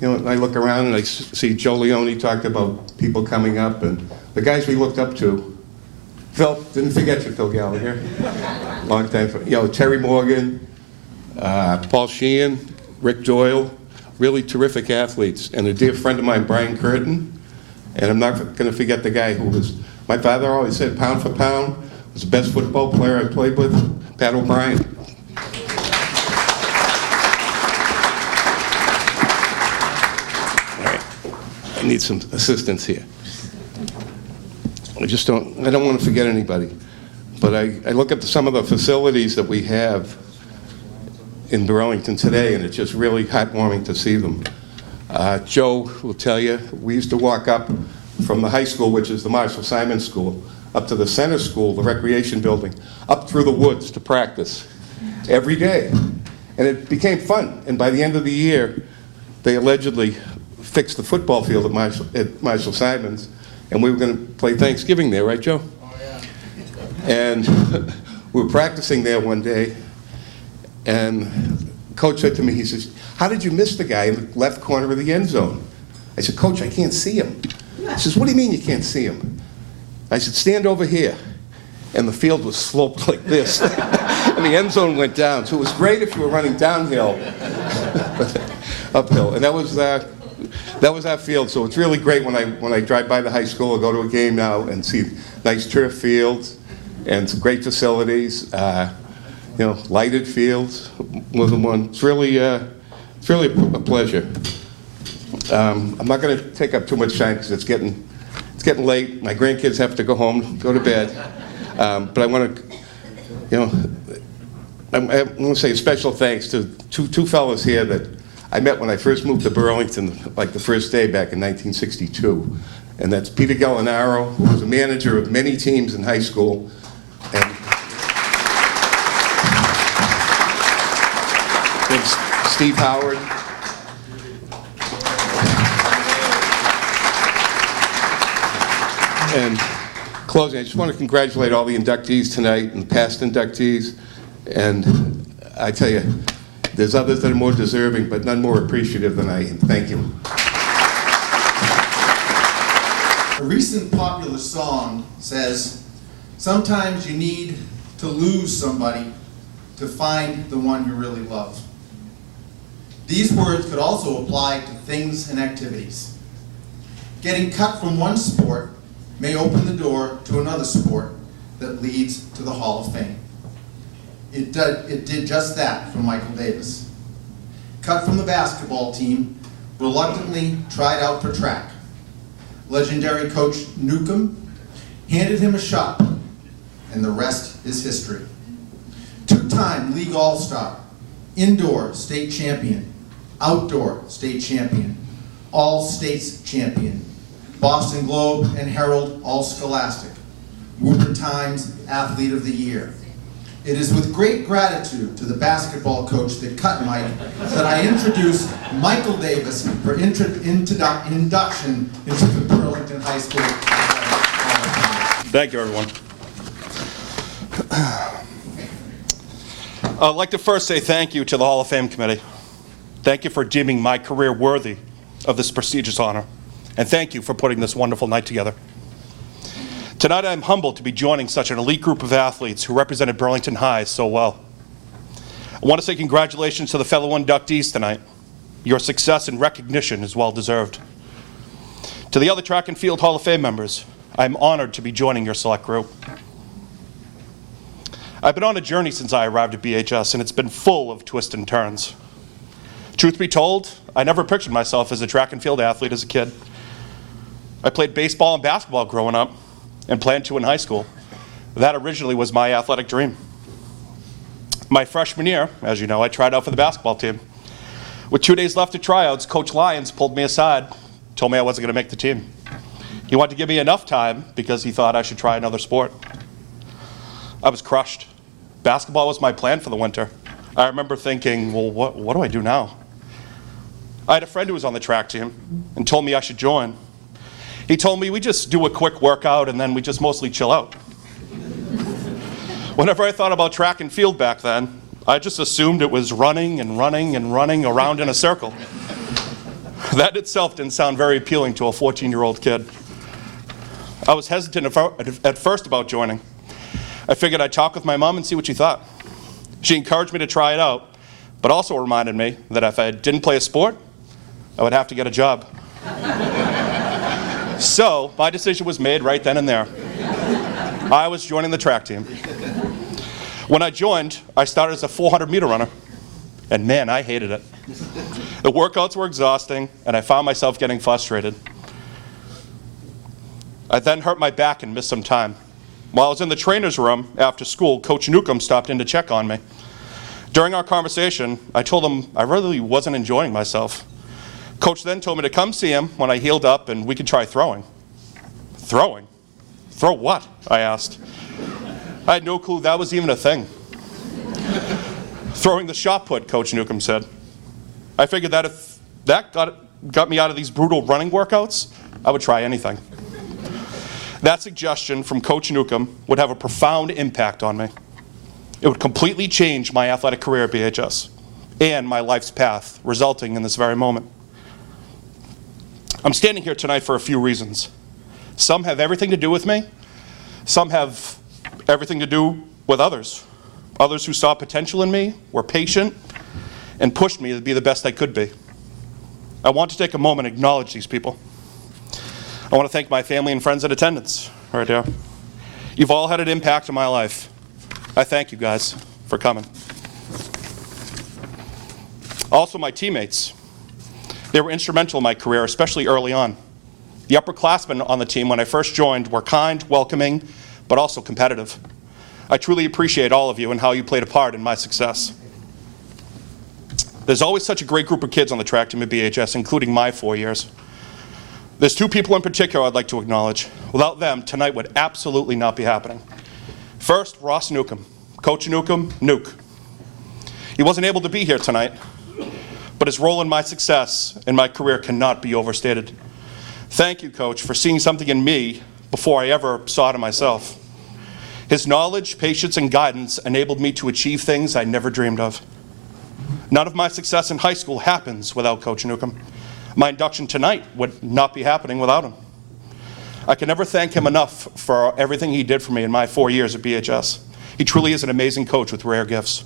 you know, I look around and I see Joe Leone talked about people coming up, and the guys we looked up to. Phil, didn't forget you, Phil Gallagher. Long time, you know, Terry Morgan, Paul Sheehan, Rick Doyle, really terrific athletes. And a dear friend of mine, Brian Curtin, and I'm not going to forget the guy who was, my father always said, pound for pound, was the best football player I played with, Pat O'Brien. All right, I need some assistance here. I don't want to forget anybody. But I look at some of the facilities that we have in Burlington today, and it's just really heartwarming to see them. Joe will tell you, we used to walk up from the high school, which is the Marshall Simon School, up to the center school, the recreation building, up through the woods to practice every day. And it became fun. And by the end of the year, they allegedly fixed the football field at Marshall Simon's, and we were going to play Thanksgiving there, right, Joe? Oh, yeah. And we were practicing there one day, and Coach said to me, he says, how did you miss the guy in the left corner of the end zone? I said, Coach, I can't see him. He says, what do you mean you can't see him? I said, stand over here. And the field was sloped like this. And the end zone went down. So it was great if you were running downhill, uphill. And that was our field. So it's really great when I drive by the high school or go to a game now and see nice turf fields and some great facilities. You know, lighted fields, more than one. It's really a pleasure. I'm not going to take up too much time because it's getting late. My grandkids have to go home, go to bed. But I want to, you know, I want to say a special thanks to two fellows here that I met when I first moved to Burlington, like the first day back in 1962. And that's Peter Gallinaro, who was a manager of many teams in high school. And Steve Howard. And closing, I just want to congratulate all the inductees tonight and past inductees. And I tell you, there's others that are more deserving, but none more appreciative than I am. Thank you. A recent popular song says, sometimes you need to lose somebody to find the one you really love. These words could also apply to things and activities. Getting cut from one sport may open the door to another sport that leads to the Hall of Fame. It did just that for Michael Davis. Cut from the basketball team, reluctantly tried out for track. Legendary coach Newcomb handed him a shot, and the rest is history. Two-time league all-star, indoor state champion, outdoor state champion, all-states champion, Boston Globe and Herald All-Scholastic, Woodbridge Times Athlete of the Year. It is with great gratitude to the basketball coach that cut Mike that I introduce Michael Davis for induction into the Burlington High School. Thank you, everyone. I'd like to first say thank you to the Hall of Fame Committee. Thank you for deeming my career worthy of this prestigious honor. And thank you for putting this wonderful night together. Tonight I'm humbled to be joining such an elite group of athletes who represented Burlington High so well. I want to say congratulations to the fellow inductees tonight. Your success and recognition is well deserved. To the other track and field Hall of Fame members, I'm honored to be joining your select group. I've been on a journey since I arrived at BHS, and it's been full of twists and turns. Truth be told, I never pictured myself as a track and field athlete as a kid. I played baseball and basketball growing up and planned to in high school. That originally was my athletic dream. My freshman year, as you know, I tried out for the basketball team. With 2 days left of tryouts, Coach Lyons pulled me aside, told me I wasn't going to make the team. He wanted to give me enough time because he thought I should try another sport. I was crushed. Basketball was my plan for the winter. I remember thinking, well, what do I do now? I had a friend who was on the track team and told me I should join. He told me we just do a quick workout and then we just mostly chill out. Whenever I thought about track and field back then, I just assumed it was running and running and running around in a circle. That itself didn't sound very appealing to a 14-year-old kid. I was hesitant at first about joining. I figured I'd talk with my mom and see what she thought. She encouraged me to try it out, but also reminded me that if I didn't play a sport, I would have to get a job. So my decision was made right then and there. I was joining the track team. When I joined, I started as a 400-meter runner, and man, I hated it. The workouts were exhausting, and I found myself getting frustrated. I then hurt my back and missed some time. While I was in the trainer's room after school, Coach Newcomb stopped in to check on me. During our conversation, I told him I really wasn't enjoying myself. Coach then told me to come see him when I healed up and we could try throwing. Throwing? Throw what? I asked. I had no clue that was even a thing. Throwing the shot put, Coach Newcomb said. I figured that if that got me out of these brutal running workouts, I would try anything. That suggestion from Coach Newcomb would have a profound impact on me. It would completely change my athletic career at BHS and my life's path, resulting in this very moment. I'm standing here tonight for a few reasons. Some have everything to do with me. Some have everything to do with others. Others who saw potential in me, were patient, and pushed me to be the best I could be. I want to take a moment and acknowledge these people. I want to thank my family and friends in attendance right here. You've all had an impact on my life. I thank you guys for coming. Also, my teammates. They were instrumental in my career, especially early on. The upperclassmen on the team when I first joined were kind, welcoming, but also competitive. I truly appreciate all of you and how you played a part in my success. There's always such a great group of kids on the track team at BHS, including my 4 years. There's two people in particular I'd like to acknowledge. Without them, tonight would absolutely not be happening. First, Ross Newcomb. Coach Newcomb, Nuke. He wasn't able to be here tonight, but his role in my success and my career cannot be overstated. Thank you, Coach, for seeing something in me before I ever saw it in myself. His knowledge, patience, and guidance enabled me to achieve things I never dreamed of. None of my success in high school happens without Coach Newcomb. My induction tonight would not be happening without him. I can never thank him enough for everything he did for me in my 4 years at BHS. He truly is an amazing coach with rare gifts.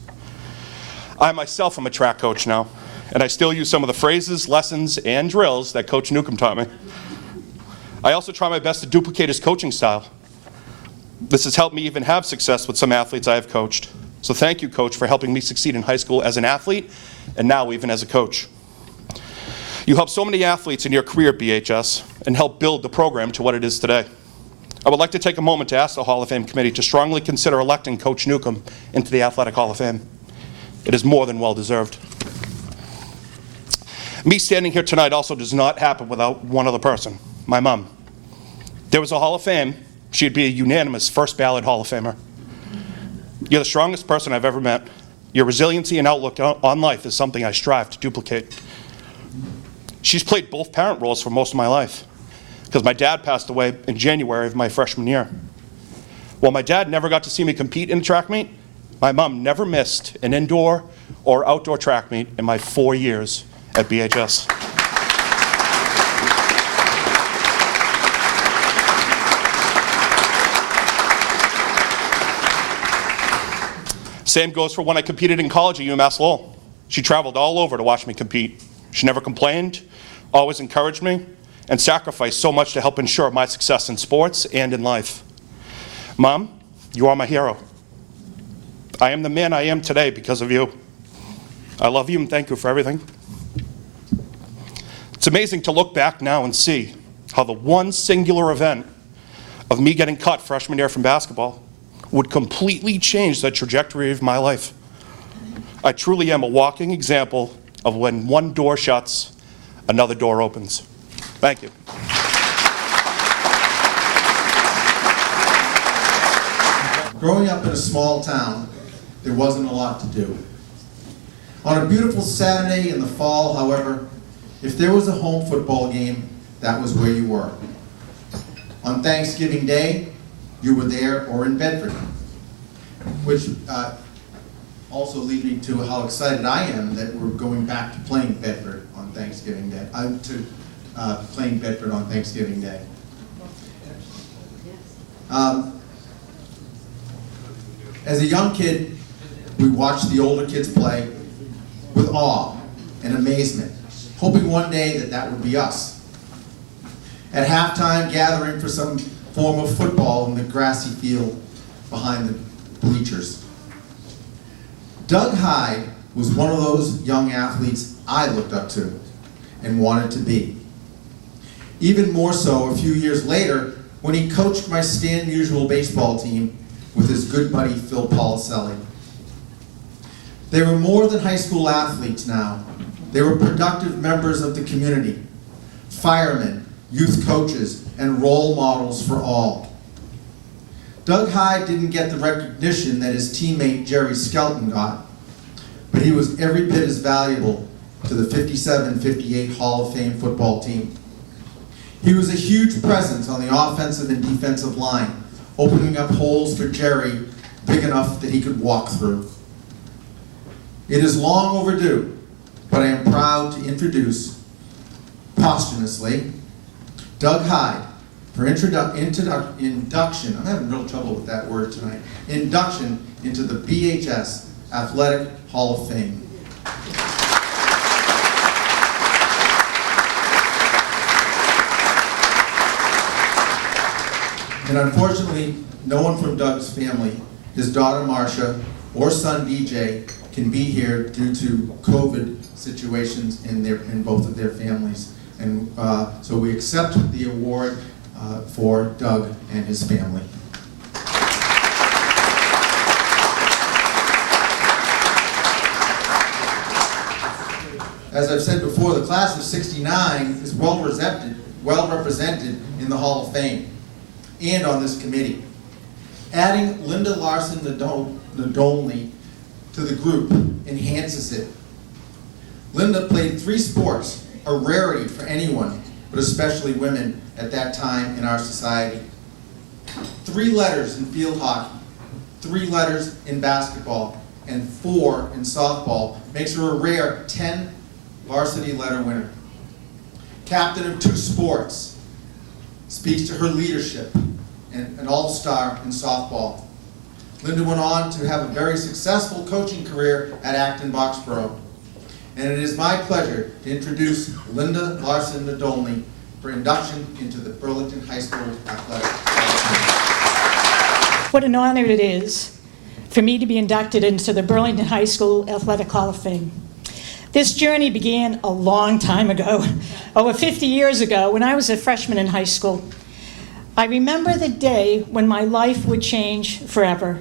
I myself am a track coach now, and I still use some of the phrases, lessons, and drills that Coach Newcomb taught me. I also try my best to duplicate his coaching style. This has helped me even have success with some athletes I have coached. So thank you, Coach, for helping me succeed in high school as an athlete, and now even as a coach. You helped so many athletes in your career at BHS and helped build the program to what it is today. I would like to take a moment to ask the Hall of Fame committee to strongly consider electing Coach Newcomb into the Athletic Hall of Fame. It is more than well deserved. Me standing here tonight also does not happen without one other person, my mom. There was a Hall of Fame, she'd be a unanimous first ballot Hall of Famer. You're the strongest person I've ever met. Your resiliency and outlook on life is something I strive to duplicate. She's played both parent roles for most of my life, because my dad passed away in January of my freshman year. While my dad never got to see me compete in a track meet, my mom never missed an indoor or outdoor track meet in my 4 years at BHS. Same goes for when I competed in college at UMass Lowell. She traveled all over to watch me compete. She never complained, always encouraged me, and sacrificed so much to help ensure my success in sports and in life. Mom, you are my hero. I am the man I am today because of you. I love you and thank you for everything. It's amazing to look back now and see how the one singular event of me getting cut freshman year from basketball would completely change the trajectory of my life. I truly am a walking example of when one door shuts, another door opens. Thank you. Growing up in a small town, there wasn't a lot to do. On a beautiful Saturday in the fall, however, if there was a home football game, that was where you were. On Thanksgiving Day, you were there or in Bedford. which also leads me to how excited I am that we're going back to playing Bedford on Thanksgiving Day. Playing Bedford on Thanksgiving Day. As a young kid, we watched the older kids play with awe and amazement, hoping one day that that would be us. At halftime, gathering for some form of football in the grassy field behind the bleachers. Doug Hyde was one of those young athletes I looked up to and wanted to be. Even more so a few years later when he coached my Stand Usual baseball team with his good buddy Phil Policelli. They were more than high school athletes now. They were productive members of the community, firemen, youth coaches, and role models for all. Doug Hyde didn't get the recognition that his teammate Jerry Skelton got, but he was every bit as valuable to the 57-58 Hall of Fame football team. He was a huge presence on the offensive and defensive line, opening up holes for Jerry big enough that he could walk through. It is long overdue, but I am proud to introduce, posthumously, Doug Hyde for induction, I'm having real trouble with that word tonight, induction into the BHS Athletic Hall of Fame. And unfortunately, no one from Doug's family, his daughter Marcia or son DJ, can be here due to COVID situations in both of their families. And so we accept the award for Doug and his family. As I've said before, the class of '69 is well represented in the Hall of Fame and on this committee. Adding Linda Larson Nadolny to the group enhances it. Linda played 3 sports, a rarity for anyone, but especially women at that time in our society. 3 letters in field hockey, 3 letters in basketball, and 4 in softball makes her a rare 10 varsity letter winner. Captain of 2 sports, speaks to her leadership, and an all-star in softball. Linda went on to have a very successful coaching career at Acton Boxborough. And it is my pleasure to introduce Linda Larson Nadolny for induction into the Burlington High School Athletic. What an honor it is for me to be inducted into the Burlington High School Athletic Hall of Fame. This journey began a long time ago, over 50 years ago, when I was a freshman in high school. I remember the day when my life would change forever,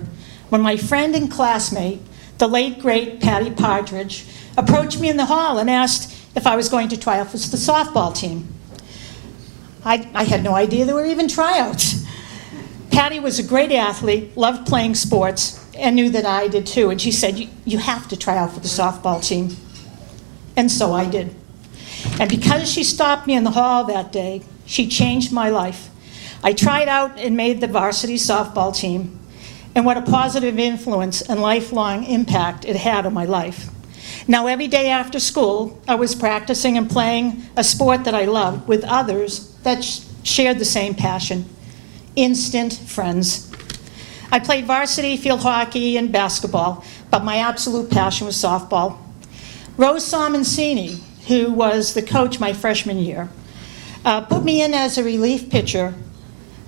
when my friend and classmate, the late, great Patty Partridge, approached me in the hall and asked if I was going to try out for the softball team. I had no idea there were even tryouts. Patty was a great athlete, loved playing sports, and knew that I did too. And she said, you have to try out for the softball team. And so I did. And because she stopped me in the hall that day, she changed my life. I tried out and made the varsity softball team, and what a positive influence and lifelong impact it had on my life. Now, every day after school, I was practicing and playing a sport that I loved with others that shared the same passion. Instant friends. I played varsity, field hockey, and basketball, but my absolute passion was softball. Rose Salmancini, who was the coach my freshman year, put me in as a relief pitcher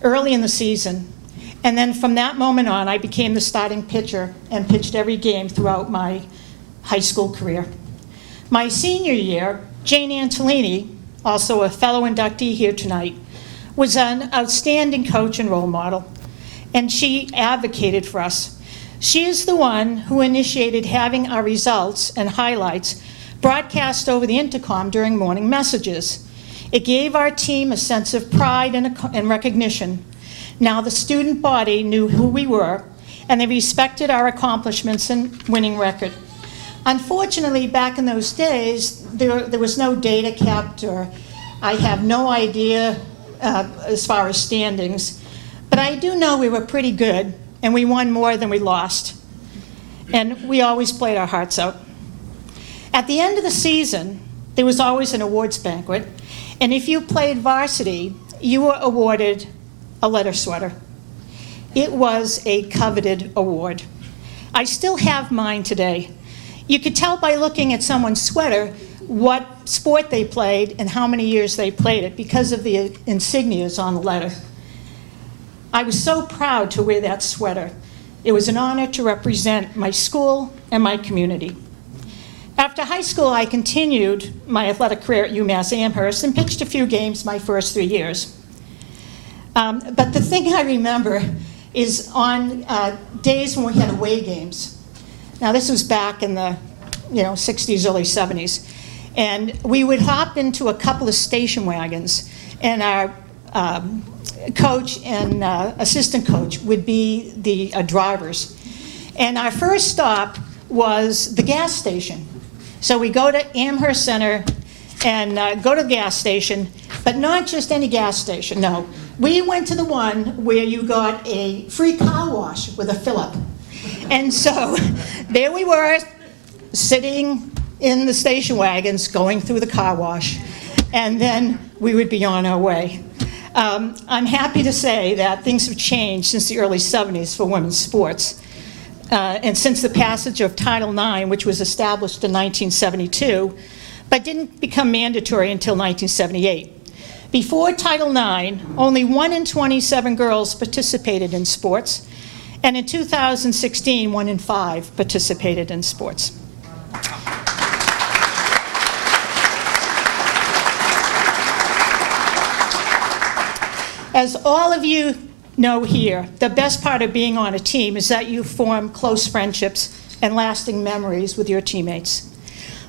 early in the season. And then from that moment on, I became the starting pitcher and pitched every game throughout my high school career. My senior year, Jane Antolini, also a fellow inductee here tonight, was an outstanding coach and role model, and she advocated for us. She is the one who initiated having our results and highlights broadcast over the intercom during morning messages. It gave our team a sense of pride and recognition. Now the student body knew who we were, and they respected our accomplishments and winning record. Unfortunately, back in those days, there was no data kept, or I have no idea as far as standings, but I do know we were pretty good and we won more than we lost. And we always played our hearts out. At the end of the season, there was always an awards banquet, and if you played varsity, you were awarded a letter sweater. It was a coveted award. I still have mine today. You could tell by looking at someone's sweater what sport they played and how many years they played it because of the insignias on the letter. I was so proud to wear that sweater. It was an honor to represent my school and my community. After high school, I continued my athletic career at UMass Amherst and pitched a few games my first 3 years. But the thing I remember is on days when we had away games. Now, this was back in the 60s, early 70s. And we would hop into a couple of station wagons, and our coach and assistant coach would be the drivers. And our first stop was the gas station. So we go to Amherst Center and go to the gas station, but not just any gas station, no. We went to the one where you got a free car wash with a fill-up. And so there we were, sitting in the station wagons, going through the car wash, and then we would be on our way. I'm happy to say that things have changed since the early 70s for women's sports. And since the passage of Title IX, which was established in 1972, but didn't become mandatory until 1978. Before Title IX, only 1 in 27 girls participated in sports, and in 2016, 1 in 5 participated in sports. As all of you know here, the best part of being on a team is that you form close friendships and lasting memories with your teammates.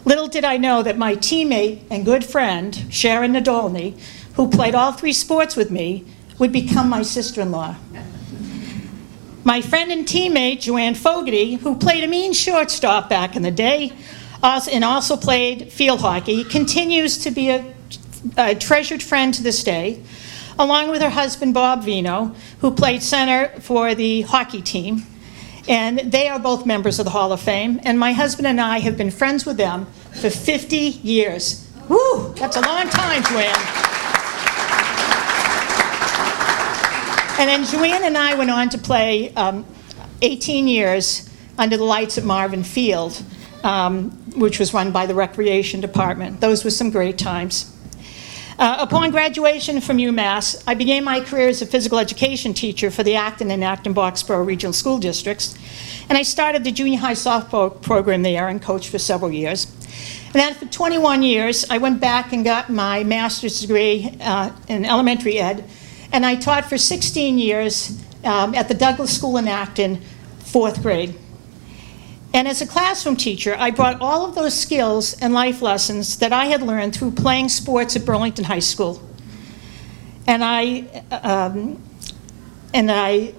Little did I know that my teammate and good friend, Sharon Nadolny, who played all 3 sports with me, would become my sister-in-law. My friend and teammate, Joanne Fogarty, who played a mean shortstop back in the day and also played field hockey, continues to be a treasured friend to this day, along with her husband, Bob Vino, who played center for the hockey team. And they are both members of the Hall of Fame. And my husband and I have been friends with them for 50 years. Woo, that's a long time, Joanne. And then Joanne and I went on to play 18 years under the lights at Marvin Field, which was run by the Recreation Department. Those were some great times. Upon graduation from UMass, I began my career as a physical education teacher for the Acton and Acton-Boxborough regional school districts. And I started the junior high softball program there and coached for several years. And then for 21 years, I went back and got my master's degree in elementary ed. And I taught for 16 years at the Douglas School in Acton, 4th grade. And as a classroom teacher, I brought all of those skills and life lessons that I had learned through playing sports at Burlington High School. And I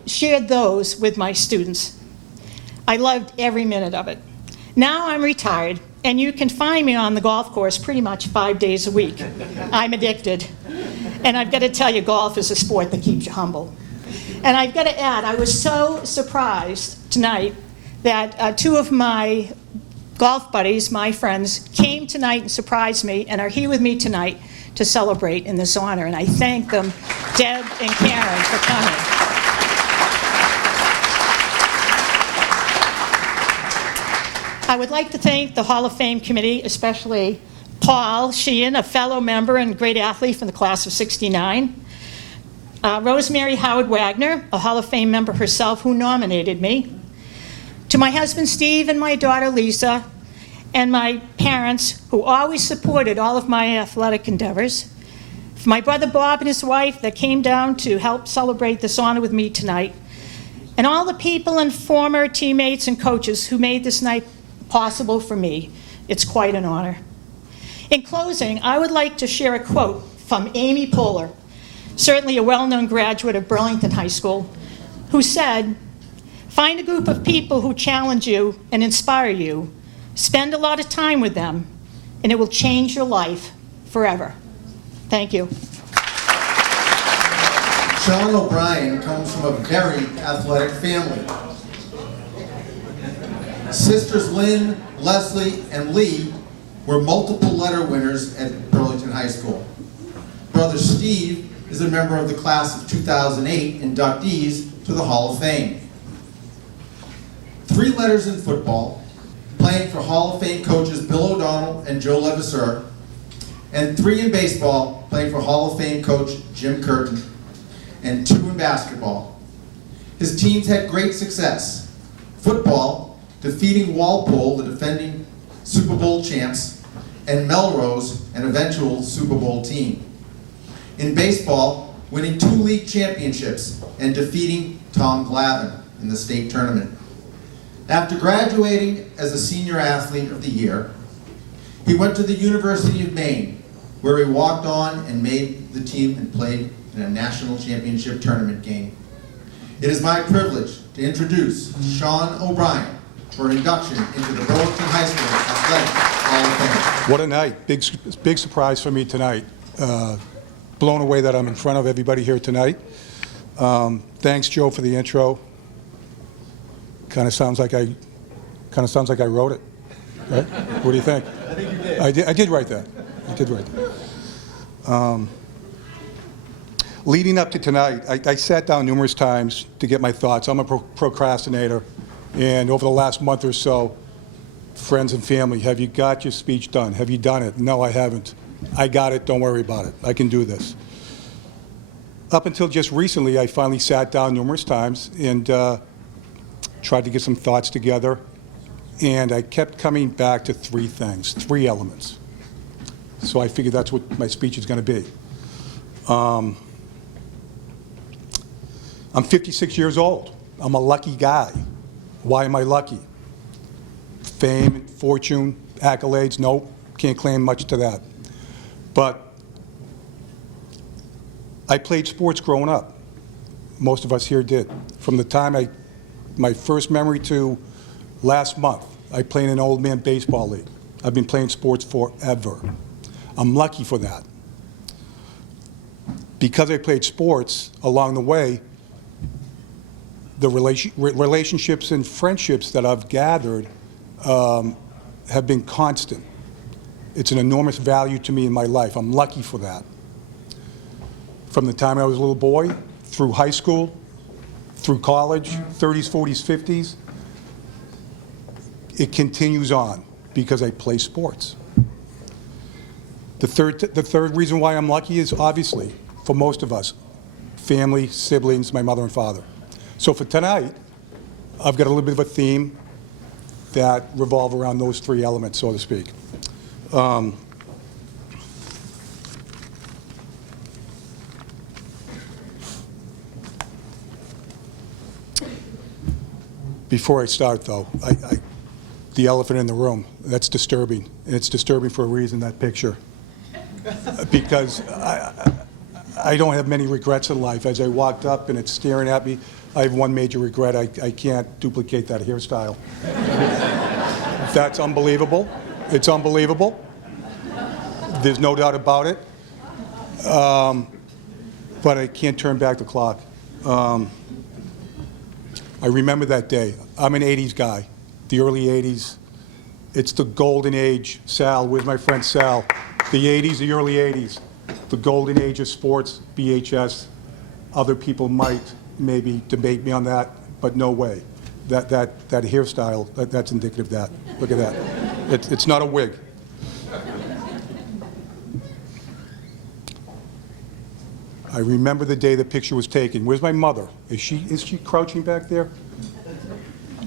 shared those with my students. I loved every minute of it. Now I'm retired, and you can find me on the golf course pretty much 5 days a week. I'm addicted. And I've got to tell you, golf is a sport that keeps you humble. And I've got to add, I was so surprised tonight that 2 of my golf buddies, my friends, came tonight and surprised me and are here with me tonight to celebrate in this honor. And I thank them, Deb and Karen, for coming. I would like to thank the Hall of Fame committee, especially Paul Sheehan, a fellow member and great athlete from the class of '69. Rosemary Howard Wagner, a Hall of Fame member herself, who nominated me. To my husband Steve and my daughter Lisa, and my parents, who always supported all of my athletic endeavors. For my brother Bob and his wife that came down to help celebrate this honor with me tonight. And all the people and former teammates and coaches who made this night possible for me. It's quite an honor. In closing, I would like to share a quote from Amy Poehler, certainly a well-known graduate of Burlington High School, who said, "Find a group of people who challenge you and inspire you. Spend a lot of time with them, and it will change your life forever." Thank you. Sean O'Brien comes from a very athletic family. Sisters Lynn, Leslie, and Lee were multiple letter winners at Burlington High School. Brother Steve is a member of the class of 2008 inductees to the Hall of Fame. 3 letters in football, playing for Hall of Fame coaches Bill O'Donnell and Joe Levasseur, and 3 in baseball, playing for Hall of Fame coach Jim Curtin, and 2 in basketball. His teams had great success. Football, defeating Walpole, the defending Super Bowl champs, and Melrose, an eventual Super Bowl team. In baseball, winning 2 league championships and defeating Tom Glavine in the state tournament. After graduating as a senior athlete of the year, he went to the University of Maine, where he walked on and made the team and played in a national championship tournament game. It is my privilege to introduce Sean O'Brien for induction into the Burlington High School Athletic Hall of Fame. What a night. Big surprise for me tonight. Blown away that I'm in front of everybody here tonight. Thanks, Joe, for the intro. Kind of sounds like I wrote it. Right? What do you think? I think you did. I did write that. Leading up to tonight, I sat down numerous times to get my thoughts. I'm a procrastinator, and over the last month or so, friends and family, have you got your speech done? Have you done it? No, I haven't. I got it. Don't worry about it. I can do this. Up until just recently, I finally sat down numerous times and tried to get some thoughts together, and I kept coming back to 3 things, 3 elements. So I figured that's what my speech is going to be. I'm 56 years old. I'm a lucky guy. Why am I lucky? Fame, fortune, accolades, nope, can't claim much to that. But I played sports growing up. Most of us here did. From the time my first memory to last month, I played in an old man baseball league. I've been playing sports forever. I'm lucky for that. Because I played sports along the way, the relationships and friendships that I've gathered have been constant. It's an enormous value to me in my life. I'm lucky for that. From the time I was a little boy, through high school, through college, 30s, 40s, 50s, it continues on because I play sports. The third reason why I'm lucky is obviously, for most of us, family, siblings, my mother and father. So for tonight, I've got a little bit of a theme that revolve around those 3 elements, so to speak. Before I start, though, the elephant in the room, that's disturbing. And it's disturbing for a reason, that picture. Because I don't have many regrets in life. As I walked up and it's staring at me, I have one major regret. I can't duplicate that hairstyle. That's unbelievable. It's unbelievable. There's no doubt about it. But I can't turn back the clock. I remember that day. I'm an 80s guy, the early 80s. It's the golden age. Sal, where's my friend Sal? The 80s, the early 80s. The golden age of sports, BHS. Other people might maybe debate me on that, but no way. That hairstyle, that's indicative of that. Look at that. It's not a wig. I remember the day the picture was taken. Where's my mother? Is she crouching back there?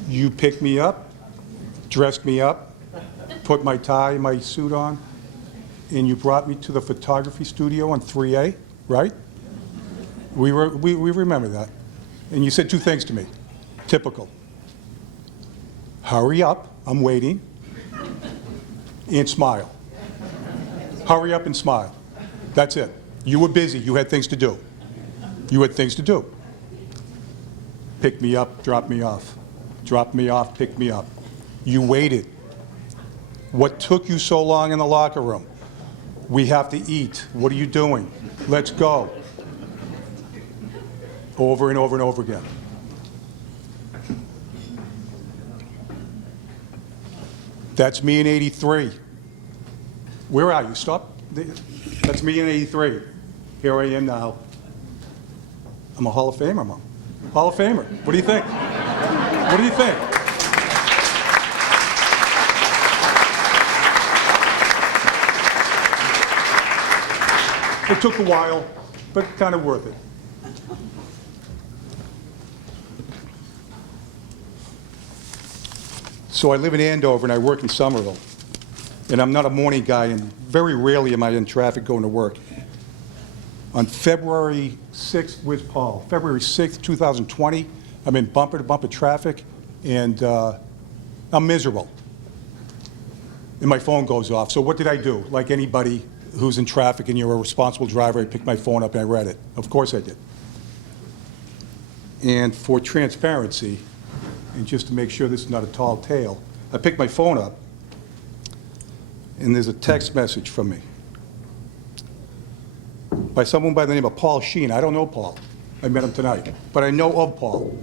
You picked me up, dressed me up, put my tie, my suit on, and you brought me to the photography studio on 3A, right? We remember that. And you said 2 things to me. Typical. Hurry up, I'm waiting, and smile. Hurry up and smile. That's it. You were busy. You had things to do. You had things to do. Pick me up, drop me off. Drop me off, pick me up. You waited. What took you so long in the locker room? We have to eat. What are you doing? Let's go. over and over and over again. That's me in '83. Where are you? Stop. That's me in '83. Here I am now. I'm a Hall of Famer, Mom. Hall of Famer. What do you think? What do you think? It took a while, but kind of worth it. So I live in Andover and I work in Somerville. And I'm not a morning guy, and very rarely am I in traffic going to work. On February 6th, where's Paul? February 6th, 2020, I'm in bumper-to-bumper traffic, and I'm miserable. And my phone goes off. So what did I do? Like anybody who's in traffic and you're a responsible driver, I picked my phone up and I read it. Of course I did. And for transparency, and just to make sure this is not a tall tale, I picked my phone up, and there's a text message from me by someone by the name of Paul Sheehan. I don't know Paul. I met him tonight. But I know of Paul.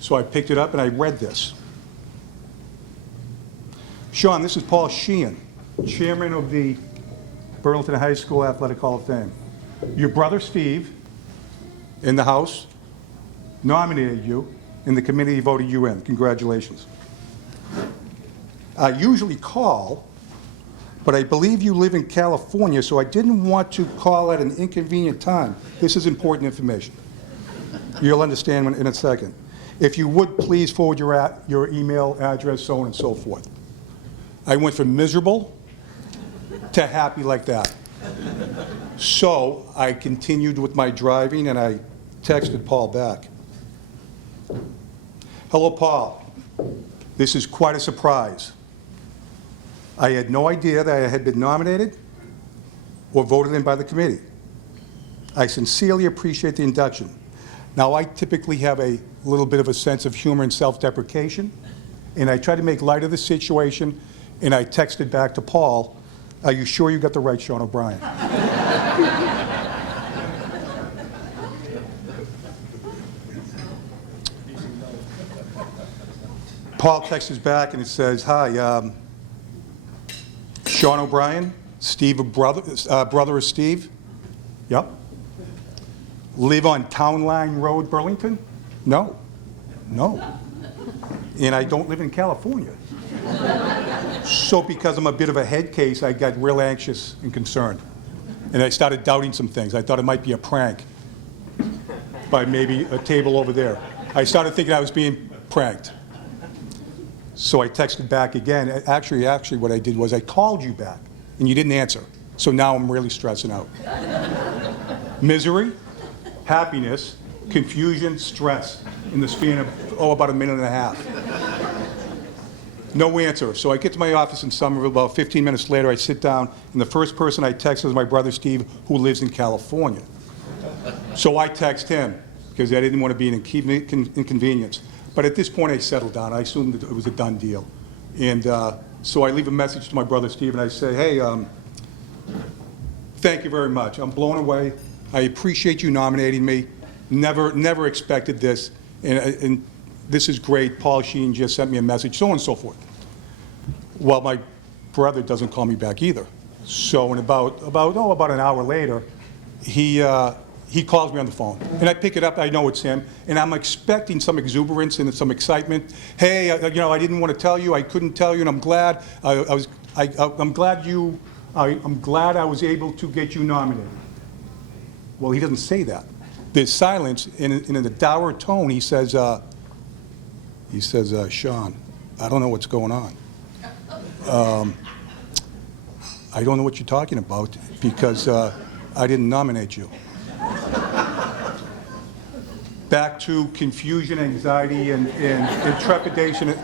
So I picked it up and I read this. Sean, this is Paul Sheehan, chairman of the Burlington High School Athletic Hall of Fame. Your brother Steve, in the House, nominated you, and the committee voted you in. Congratulations. I usually call, but I believe you live in California, so I didn't want to call at an inconvenient time. This is important information. You'll understand in a second. If you would, please forward your email address, so on and so forth. I went from miserable to happy like that. So I continued with my driving, and I texted Paul back. Hello, Paul. This is quite a surprise. I had no idea that I had been nominated or voted in by the committee. I sincerely appreciate the induction. Now, I typically have a little bit of a sense of humor and self-deprecation, and I try to make light of the situation, and I texted back to Paul, are you sure you got the right Sean O'Brien? Paul texts back and it says, hi, Sean O'Brien, Steve, brother of Steve. Yep. Live on Town Line Road, Burlington? No. No. And I don't live in California. So because I'm a bit of a head case, I got real anxious and concerned. And I started doubting some things. I thought it might be a prank by maybe a table over there. I started thinking I was being pranked. So I texted back again. Actually, what I did was I called you back, and you didn't answer. So now I'm really stressing out. Misery, happiness, confusion, stress in the span of, about a minute and a half. No answer. So I get to my office in Somerville. About 15 minutes later, I sit down, and the first person I text is my brother Steve, who lives in California. So I text him, because I didn't want to be an inconvenience. But at this point, I settled down. I assumed that it was a done deal. And so I leave a message to my brother Steve, and I say, hey, thank you very much. I'm blown away. I appreciate you nominating me. Never expected this. And this is great. Paul Sheehan just sent me a message, so on and so forth. Well, my brother doesn't call me back either. So in about an hour later, he calls me on the phone, and I pick it up. I know it's him, and I'm expecting some exuberance and some excitement. Hey, I didn't want to tell you. I couldn't tell you, and I'm glad. I'm glad I was able to get you nominated. Well, he doesn't say that. There's silence, and in a dour tone, he says, Sean, I don't know what's going on. I don't know what you're talking about because I didn't nominate you. Back to confusion, anxiety, and trepidation.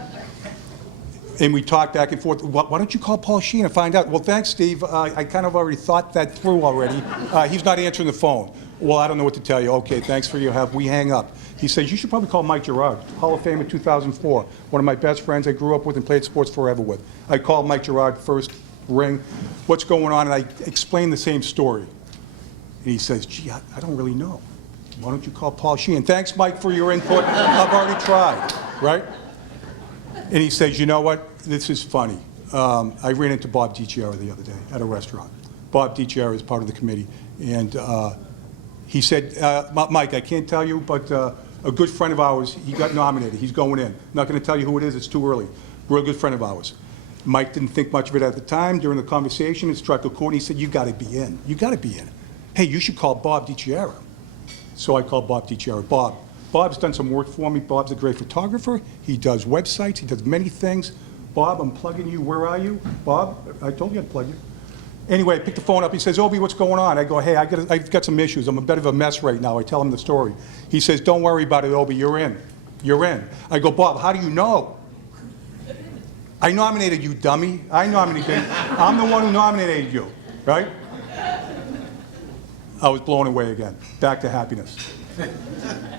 And we talked back and forth. Why don't you call Paul Sheehan and find out? Well, thanks, Steve. I kind of already thought that through already. He's not answering the phone. Well, I don't know what to tell you. Okay, thanks for your help. We hang up. He says, you should probably call Mike Gerard, Hall of Fame in 2004. One of my best friends I grew up with and played sports forever with. I called Mike Gerard first, ring, what's going on? And I explained the same story. And he says, gee, I don't really know. Why don't you call Paul Sheehan? Thanks, Mike, for your input. I've already tried, right? And he says, you know what? This is funny. I ran into Bob DiChiara the other day at a restaurant. Bob DiChiara is part of the committee. And he said, Mike, I can't tell you, but a good friend of ours, he got nominated. He's going in. I'm not going to tell you who it is. It's too early. Real good friend of ours. Mike didn't think much of it at the time. During the conversation, it struck a chord. He said, you got to be in. You got to be in. Hey, you should call Bob DiChiara. So I called Bob DiChiara. Bob's done some work for me. Bob's a great photographer. He does websites. He does many things. Bob, I'm plugging you. Where are you? Bob, I told you I'd plug you. Anyway, I picked the phone up. He says, Obi, what's going on? I go, hey, I've got some issues. I'm a bit of a mess right now. I tell him the story. He says, don't worry about it, Obi. You're in. You're in. I go, Bob, how do you know? I nominated you, dummy. I'm the one who nominated you, right? I was blown away again. Back to happiness.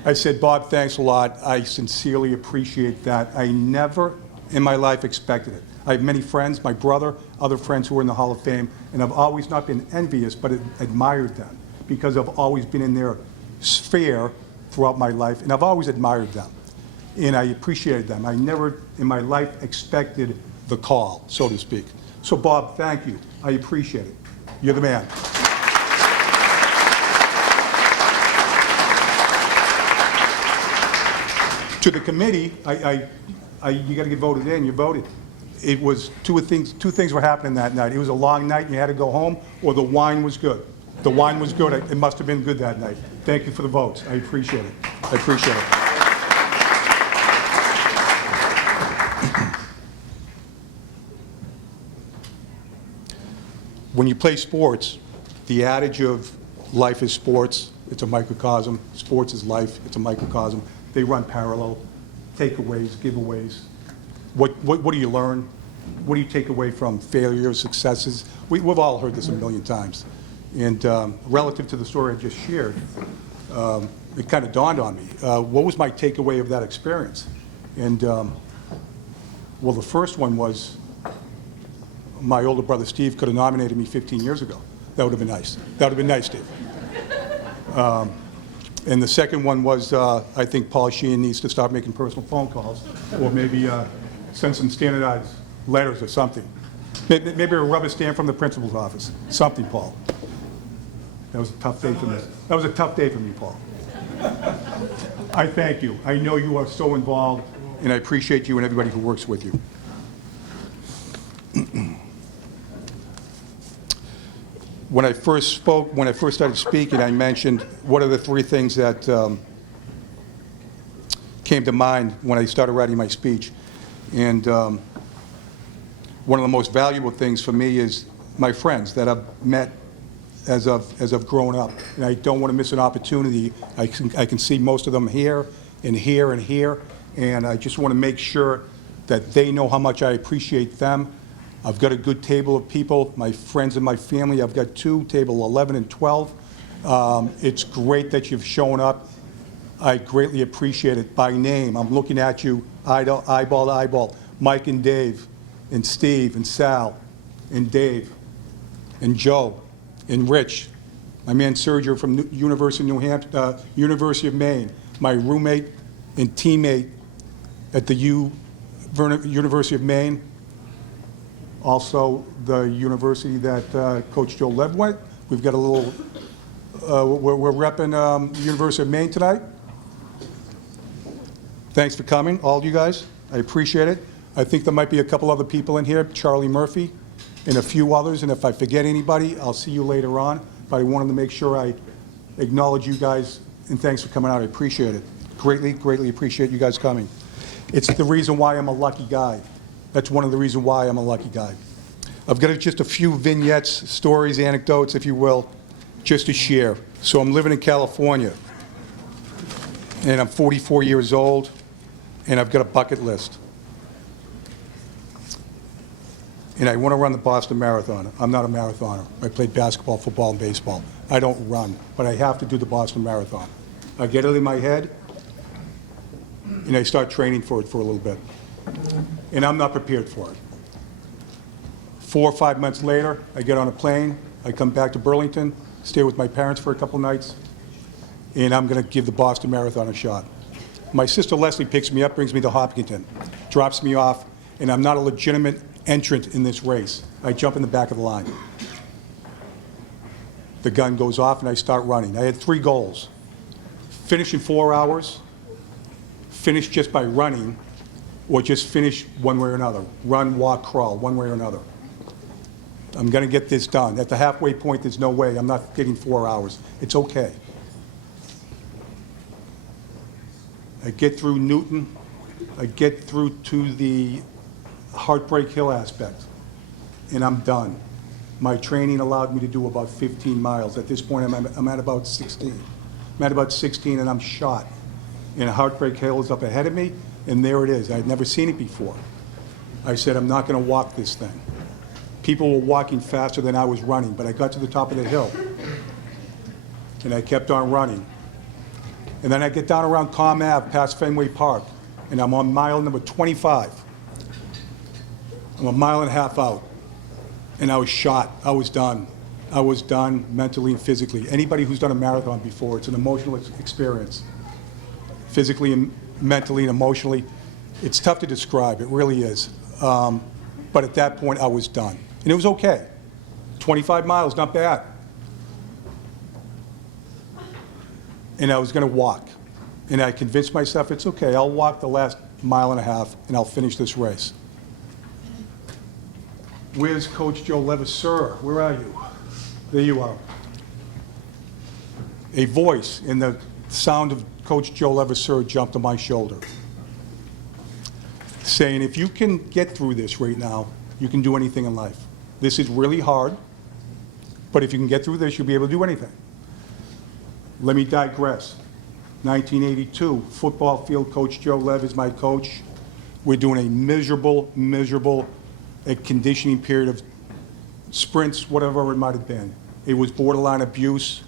I said, Bob, thanks a lot. I sincerely appreciate that. I never in my life expected it. I have many friends, my brother, other friends who are in the Hall of Fame, and I've always not been envious, but admired them because I've always been in their sphere throughout my life, and I've always admired them, and I appreciated them. I never in my life expected the call, so to speak. So, Bob, thank you. I appreciate it. You're the man. To the committee, you got to get voted in. You voted. It was two things were happening that night. It was a long night and you had to go home, or the wine was good. The wine was good. It must have been good that night. Thank you for the votes. I appreciate it. I appreciate it. When you play sports, the adage of life is sports, it's a microcosm. Sports is life, it's a microcosm. They run parallel. Takeaways, giveaways. What do you learn? What do you take away from failures, successes? We've all heard this a million times. And relative to the story I just shared, it kind of dawned on me. What was my takeaway of that experience? And, well, the first one was my older brother Steve could have nominated me 15 years ago. That would have been nice. That would have been nice, Steve. And the second one was, I think Paul Sheehan needs to start making personal phone calls, or maybe send some standardized letters or something. Maybe a rubber stamp from the principal's office. Something, Paul. That was a tough day for me. That was a tough day for me, Paul. I thank you. I know you are so involved, and I appreciate you and everybody who works with you. When I first started speaking, I mentioned what are the three things that came to mind when I started writing my speech. And one of the most valuable things for me is my friends that I've met as I've grown up. And I don't want to miss an opportunity. I can see most of them here and here and here. And I just want to make sure that they know how much I appreciate them. I've got a good table of people, my friends and my family. I've got two, table 11 and 12. It's great that you've shown up. I greatly appreciate it. By name, I'm looking at you eyeball to eyeball. Mike and Dave, and Steve, and Sal, and Dave, and Joe, and Rich, my man Sergio from University of Maine, my roommate and teammate at the University of Maine. Also, the university that Coach Joe Lev went. We've got a little, we're repping the University of Maine tonight. Thanks for coming, all of you guys. I appreciate it. I think there might be a couple other people in here, Charlie Murphy and a few others, and if I forget anybody, I'll see you later on. But I wanted to make sure I acknowledge you guys, and thanks for coming out. I appreciate it. Greatly, greatly appreciate you guys coming. It's the reason why I'm a lucky guy. That's one of the reasons why I'm a lucky guy. I've got just a few vignettes, stories, anecdotes, if you will, just to share. So I'm living in California, and I'm 44 years old, and I've got a bucket list. And I want to run the Boston Marathon. I'm not a marathoner. I played basketball, football, and baseball. I don't run, but I have to do the Boston Marathon. I get it in my head, and I start training for it for a little bit. And I'm not prepared for it. 4 or 5 months later, I get on a plane, I come back to Burlington, stay with my parents for a couple nights, and I'm going to give the Boston Marathon a shot. My sister Leslie picks me up, brings me to Hopkinton, drops me off, and I'm not a legitimate entrant in this race. I jump in the back of the line. The gun goes off, and I start running. I had 3 goals. Finish in 4 hours, finish just by running, or just finish one way or another. Run, walk, crawl, one way or another. I'm going to get this done. At the halfway point, there's no way. I'm not getting 4 hours. It's okay. I get through Newton. I get through to the Heartbreak Hill aspect, and I'm done. My training allowed me to do about 15 miles. At this point, I'm at about 16. I'm at about 16, and I'm shot. And Heartbreak Hill is up ahead of me, and there it is. I'd never seen it before. I said, I'm not going to walk this thing. People were walking faster than I was running, but I got to the top of the hill, and I kept on running. And then I get down around Comm Ave past Fenway Park, and I'm on mile number 25. I'm a mile and a half out, and I was shot. I was done. I was done mentally and physically. Anybody who's done a marathon before, it's an emotional experience. Physically and mentally and emotionally, it's tough to describe. It really is. But at that point, I was done. And it was okay. 25 miles, not bad. And I was going to walk. And I convinced myself, it's okay, I'll walk the last mile and a half, and I'll finish this race. Where's Coach Joe Levasseur? Where are you? There you are. A voice in the sound of Coach Joe Levasseur jumped on my shoulder, saying, if you can get through this right now, you can do anything in life. This is really hard, but if you can get through this, you'll be able to do anything. Let me digress. 1982, football field, Coach Joe Lev is my coach. We're doing a miserable conditioning period of sprints, whatever it might have been. It was borderline abuse.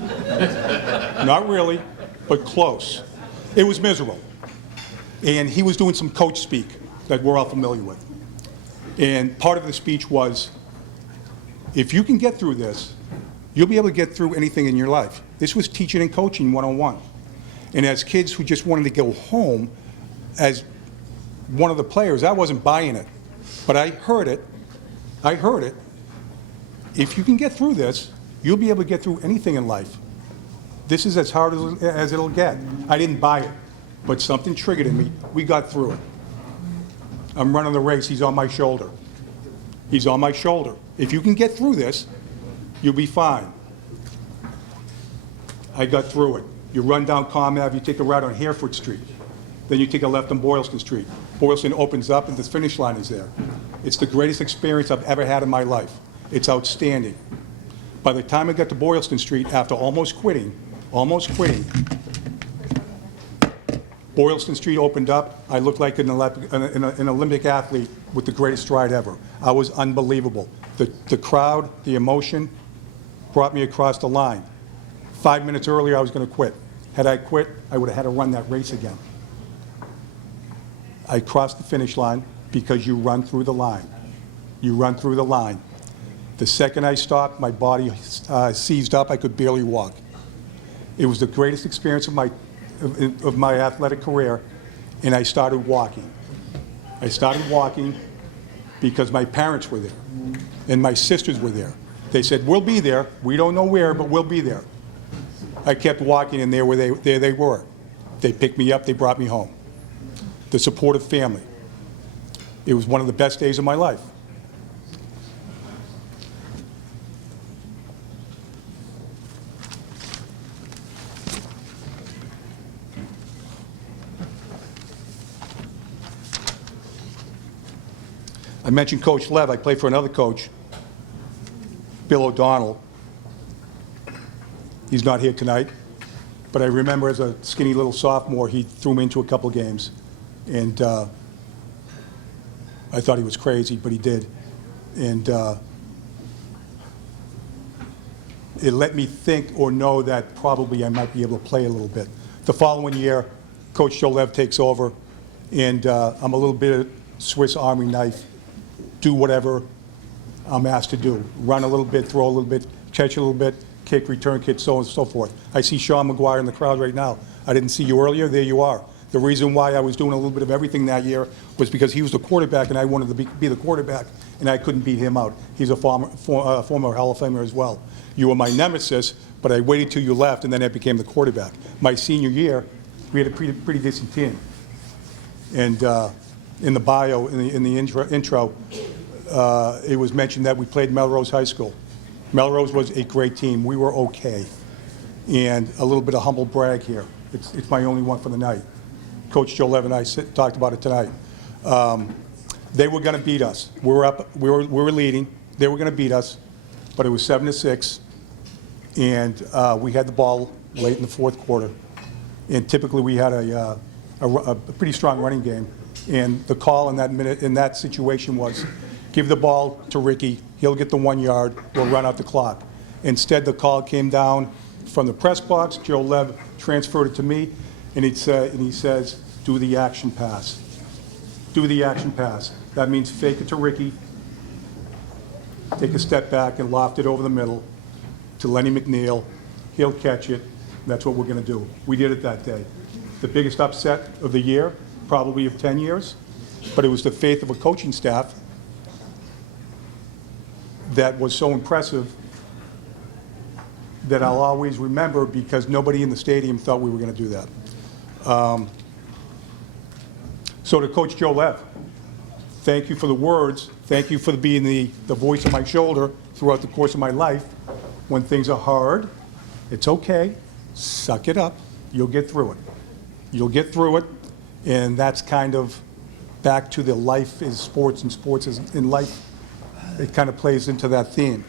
Not really, but close. It was miserable. And he was doing some coach speak that we're all familiar with. And part of the speech was, if you can get through this, you'll be able to get through anything in your life. This was teaching and coaching 101. And as kids who just wanted to go home, as one of the players, I wasn't buying it. But I heard it. If you can get through this, you'll be able to get through anything in life. This is as hard as it'll get. I didn't buy it, but something triggered in me. We got through it. I'm running the race. He's on my shoulder. He's on my shoulder. If you can get through this, you'll be fine. I got through it. You run down Comm Ave, you take a right on Hereford Street. Then you take a left on Boylston Street. Boylston opens up and the finish line is there. It's the greatest experience I've ever had in my life. It's outstanding. By the time I got to Boylston Street, after almost quitting, Boylston Street opened up. I looked like an Olympic athlete with the greatest stride ever. I was unbelievable. The crowd, the emotion brought me across the line. 5 minutes earlier, I was going to quit. Had I quit, I would have had to run that race again. I crossed the finish line because you run through the line. You run through the line. The second I stopped, my body seized up. I could barely walk. It was the greatest experience of my athletic career, and I started walking. I started walking because my parents were there, and my sisters were there. They said, we'll be there. We don't know where, but we'll be there. I kept walking, and there they were. They picked me up. They brought me home. The supportive family. It was one of the best days of my life. I mentioned Coach Lev. I played for another coach, Bill O'Donnell. He's not here tonight, but I remember as a skinny little sophomore, he threw me into a couple games, and I thought he was crazy, but he did. And it let me think or know that probably I might be able to play a little bit. The following year, Coach Joe Lev takes over, and I'm a little bit of Swiss Army knife. Do whatever I'm asked to do. Run a little bit, throw a little bit, catch a little bit, kick, return kick, so on and so forth. I see Sean Mcguire in the crowd right now. I didn't see you earlier. There you are. The reason why I was doing a little bit of everything that year was because he was the quarterback and I wanted to be the quarterback, and I couldn't beat him out. He's a former Hall of Famer as well. You were my nemesis, but I waited till you left, and then I became the quarterback. My senior year, we had a pretty decent team. And in the bio, in the intro, it was mentioned that we played Melrose High School. Melrose was a great team. We were okay. And a little bit of humble brag here. It's my only one for the night. Coach Joe Levin and I talked about it tonight. They were going to beat us. We were up. We were leading. They were going to beat us, but it was 7-6, and we had the ball late in the fourth quarter. And typically we had a pretty strong running game. And the call in that situation was, give the ball to Ricky. He'll get the 1 yard. We'll run out the clock. Instead, the call came down from the press box. Joe Lev transferred it to me, and he says, do the action pass. Do the action pass. That means fake it to Ricky, take a step back and loft it over the middle to Lenny McNeil. He'll catch it. That's what we're going to do. We did it that day. The biggest upset of the year, probably of 10 years, but it was the faith of a coaching staff that was so impressive that I'll always remember, because nobody in the stadium thought we were going to do that. So to Coach Joe Lev, thank you for the words. Thank you for being the voice on my shoulder throughout the course of my life. When things are hard, it's okay. Suck it up. You'll get through it. You'll get through it, and that's kind of back to the life is sports and sports is in life. It kind of plays into that theme.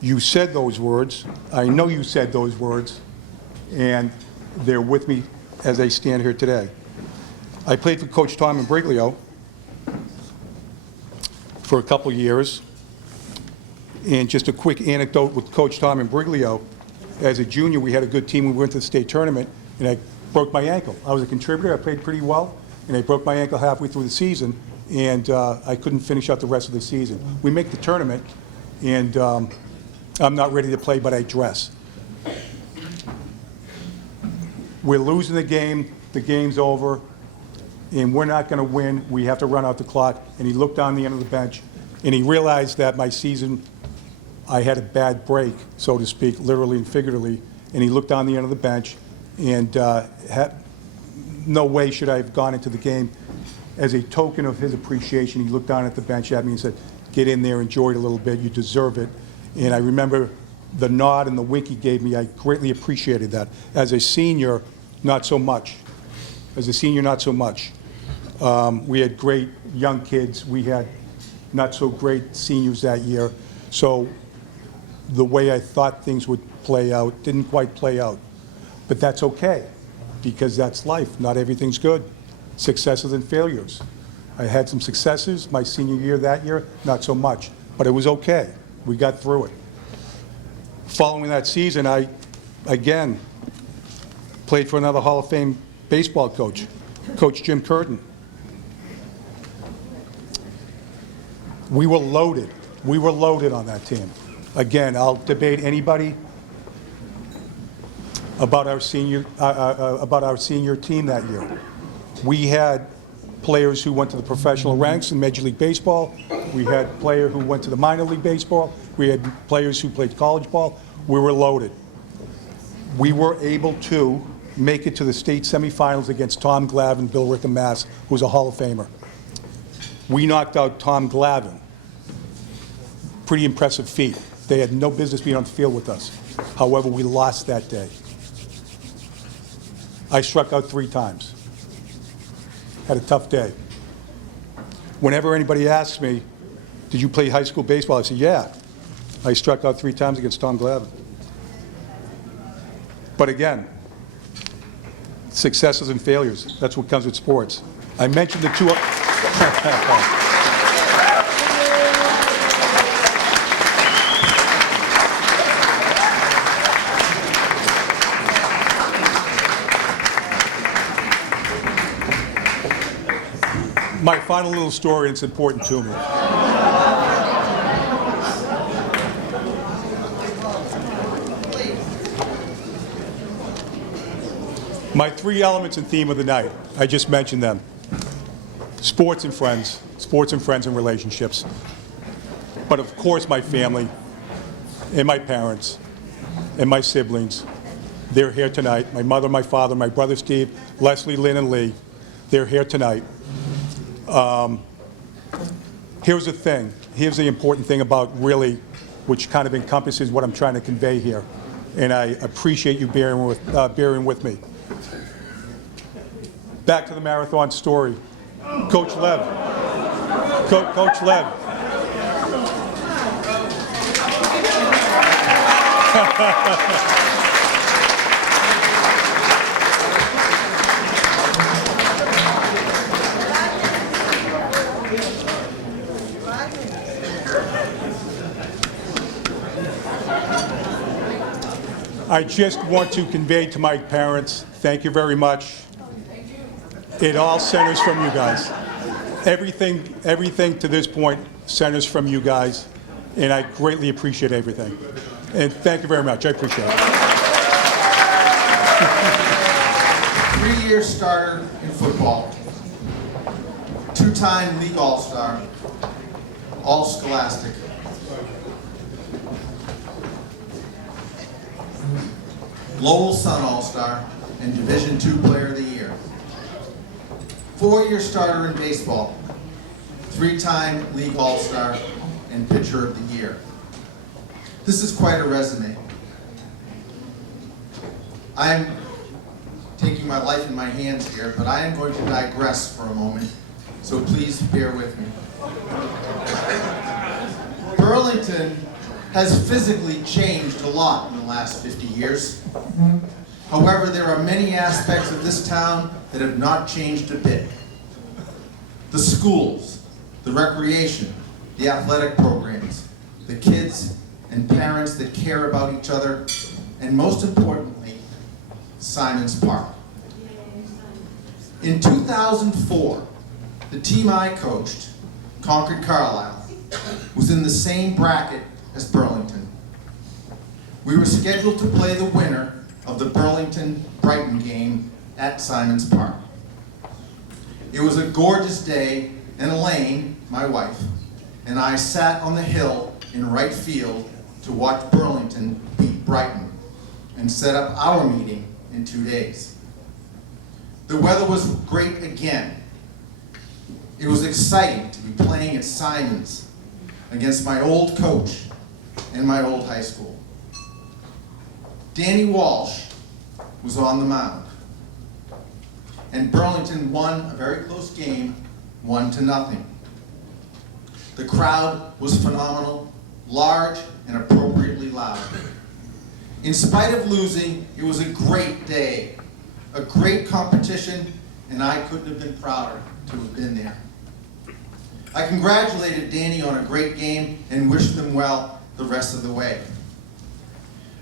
You said those words. I know you said those words, and they're with me as I stand here today. I played for Coach Tom Imbriglio for a couple years. And just a quick anecdote with Coach Tom Imbriglio. As a junior, we had a good team. We went to the state tournament, and I broke my ankle. I was a contributor. I played pretty well, and I broke my ankle halfway through the season, and I couldn't finish out the rest of the season. We make the tournament, and I'm not ready to play, but I dress. We're losing the game. The game's over, and we're not going to win. We have to run out the clock. And he looked down the end of the bench, and he realized that my season, I had a bad break, so to speak, literally and figuratively. And he looked down the end of the bench, and no way should I have gone into the game. As a token of his appreciation, he looked down at the bench at me and said, get in there, enjoy it a little bit, you deserve it. And I remember the nod and the wink he gave me. I greatly appreciated that. As a senior, not so much. As a senior, not so much. We had great young kids. We had not so great seniors that year. So the way I thought things would play out didn't quite play out. But that's okay, because that's life. Not everything's good. Successes and failures. I had some successes my senior year that year, not so much. But it was okay. We got through it. Following that season, I, again, played for another Hall of Fame baseball coach, Coach Jim Curtin. We were loaded. We were loaded on that team. Again, I'll debate anybody about our senior team that year. We had players who went to the professional ranks in Major League Baseball. We had a player who went to the minor league baseball. We had players who played college ball. We were loaded. We were able to make it to the state semifinals against Tom Glavine, Bill Rickham, Mass, who's a Hall of Famer. We knocked out Tom Glavine. Pretty impressive feat. They had no business being on the field with us. However, we lost that day. I struck out 3 times. Had a tough day. Whenever anybody asks me, did you play high school baseball? I say, yeah. I struck out 3 times against Tom Glavine. But again, successes and failures. That's what comes with sports. I mentioned the 2... My final little story, and it's important to me. My three elements and theme of the night, I just mentioned them. Sports and friends and relationships. But of course my family and my parents and my siblings, they're here tonight. My mother, my father, my brother Steve, Leslie, Lynn, and Lee, they're here tonight. Here's the thing. Here's the important thing about really, which kind of encompasses what I'm trying to convey here. And I appreciate you bearing with me. Back to the marathon story. Coach Lev. Coach Lev. I just want to convey to my parents, thank you very much. It all centers from you guys. Everything to this point centers from you guys, and I greatly appreciate everything. And thank you very much. I appreciate it. 3-year starter in football, 2-time league all-star, all scholastic. Lowell Sun All-Star and Division II Player of the Year. 4-year starter in baseball, 3-time league all-star and pitcher of the year. This is quite a resume. I'm taking my life in my hands here, but I am going to digress for a moment, so please bear with me. Burlington has physically changed a lot in the last 50 years. However, there are many aspects of this town that have not changed a bit. The schools, the recreation, the athletic programs, the kids and parents that care about each other, and most importantly, Simons Park. In 2004, the team I coached, Concord Carlisle, was in the same bracket as Burlington. We were scheduled to play the winner of the Burlington-Brighton game at Simons Park. It was a gorgeous day, and Elaine, my wife, and I sat on the hill in right field to watch Burlington beat Brighton and set up our meeting in 2 days. The weather was great again. It was exciting to be playing at Simons against my old coach and my old high school. Danny Walsh was on the mound, and Burlington won a very close game, 1-0. The crowd was phenomenal, large and appropriately loud. In spite of losing, it was a great day, a great competition, and I couldn't have been prouder to have been there. I congratulated Danny on a great game and wished them well the rest of the way.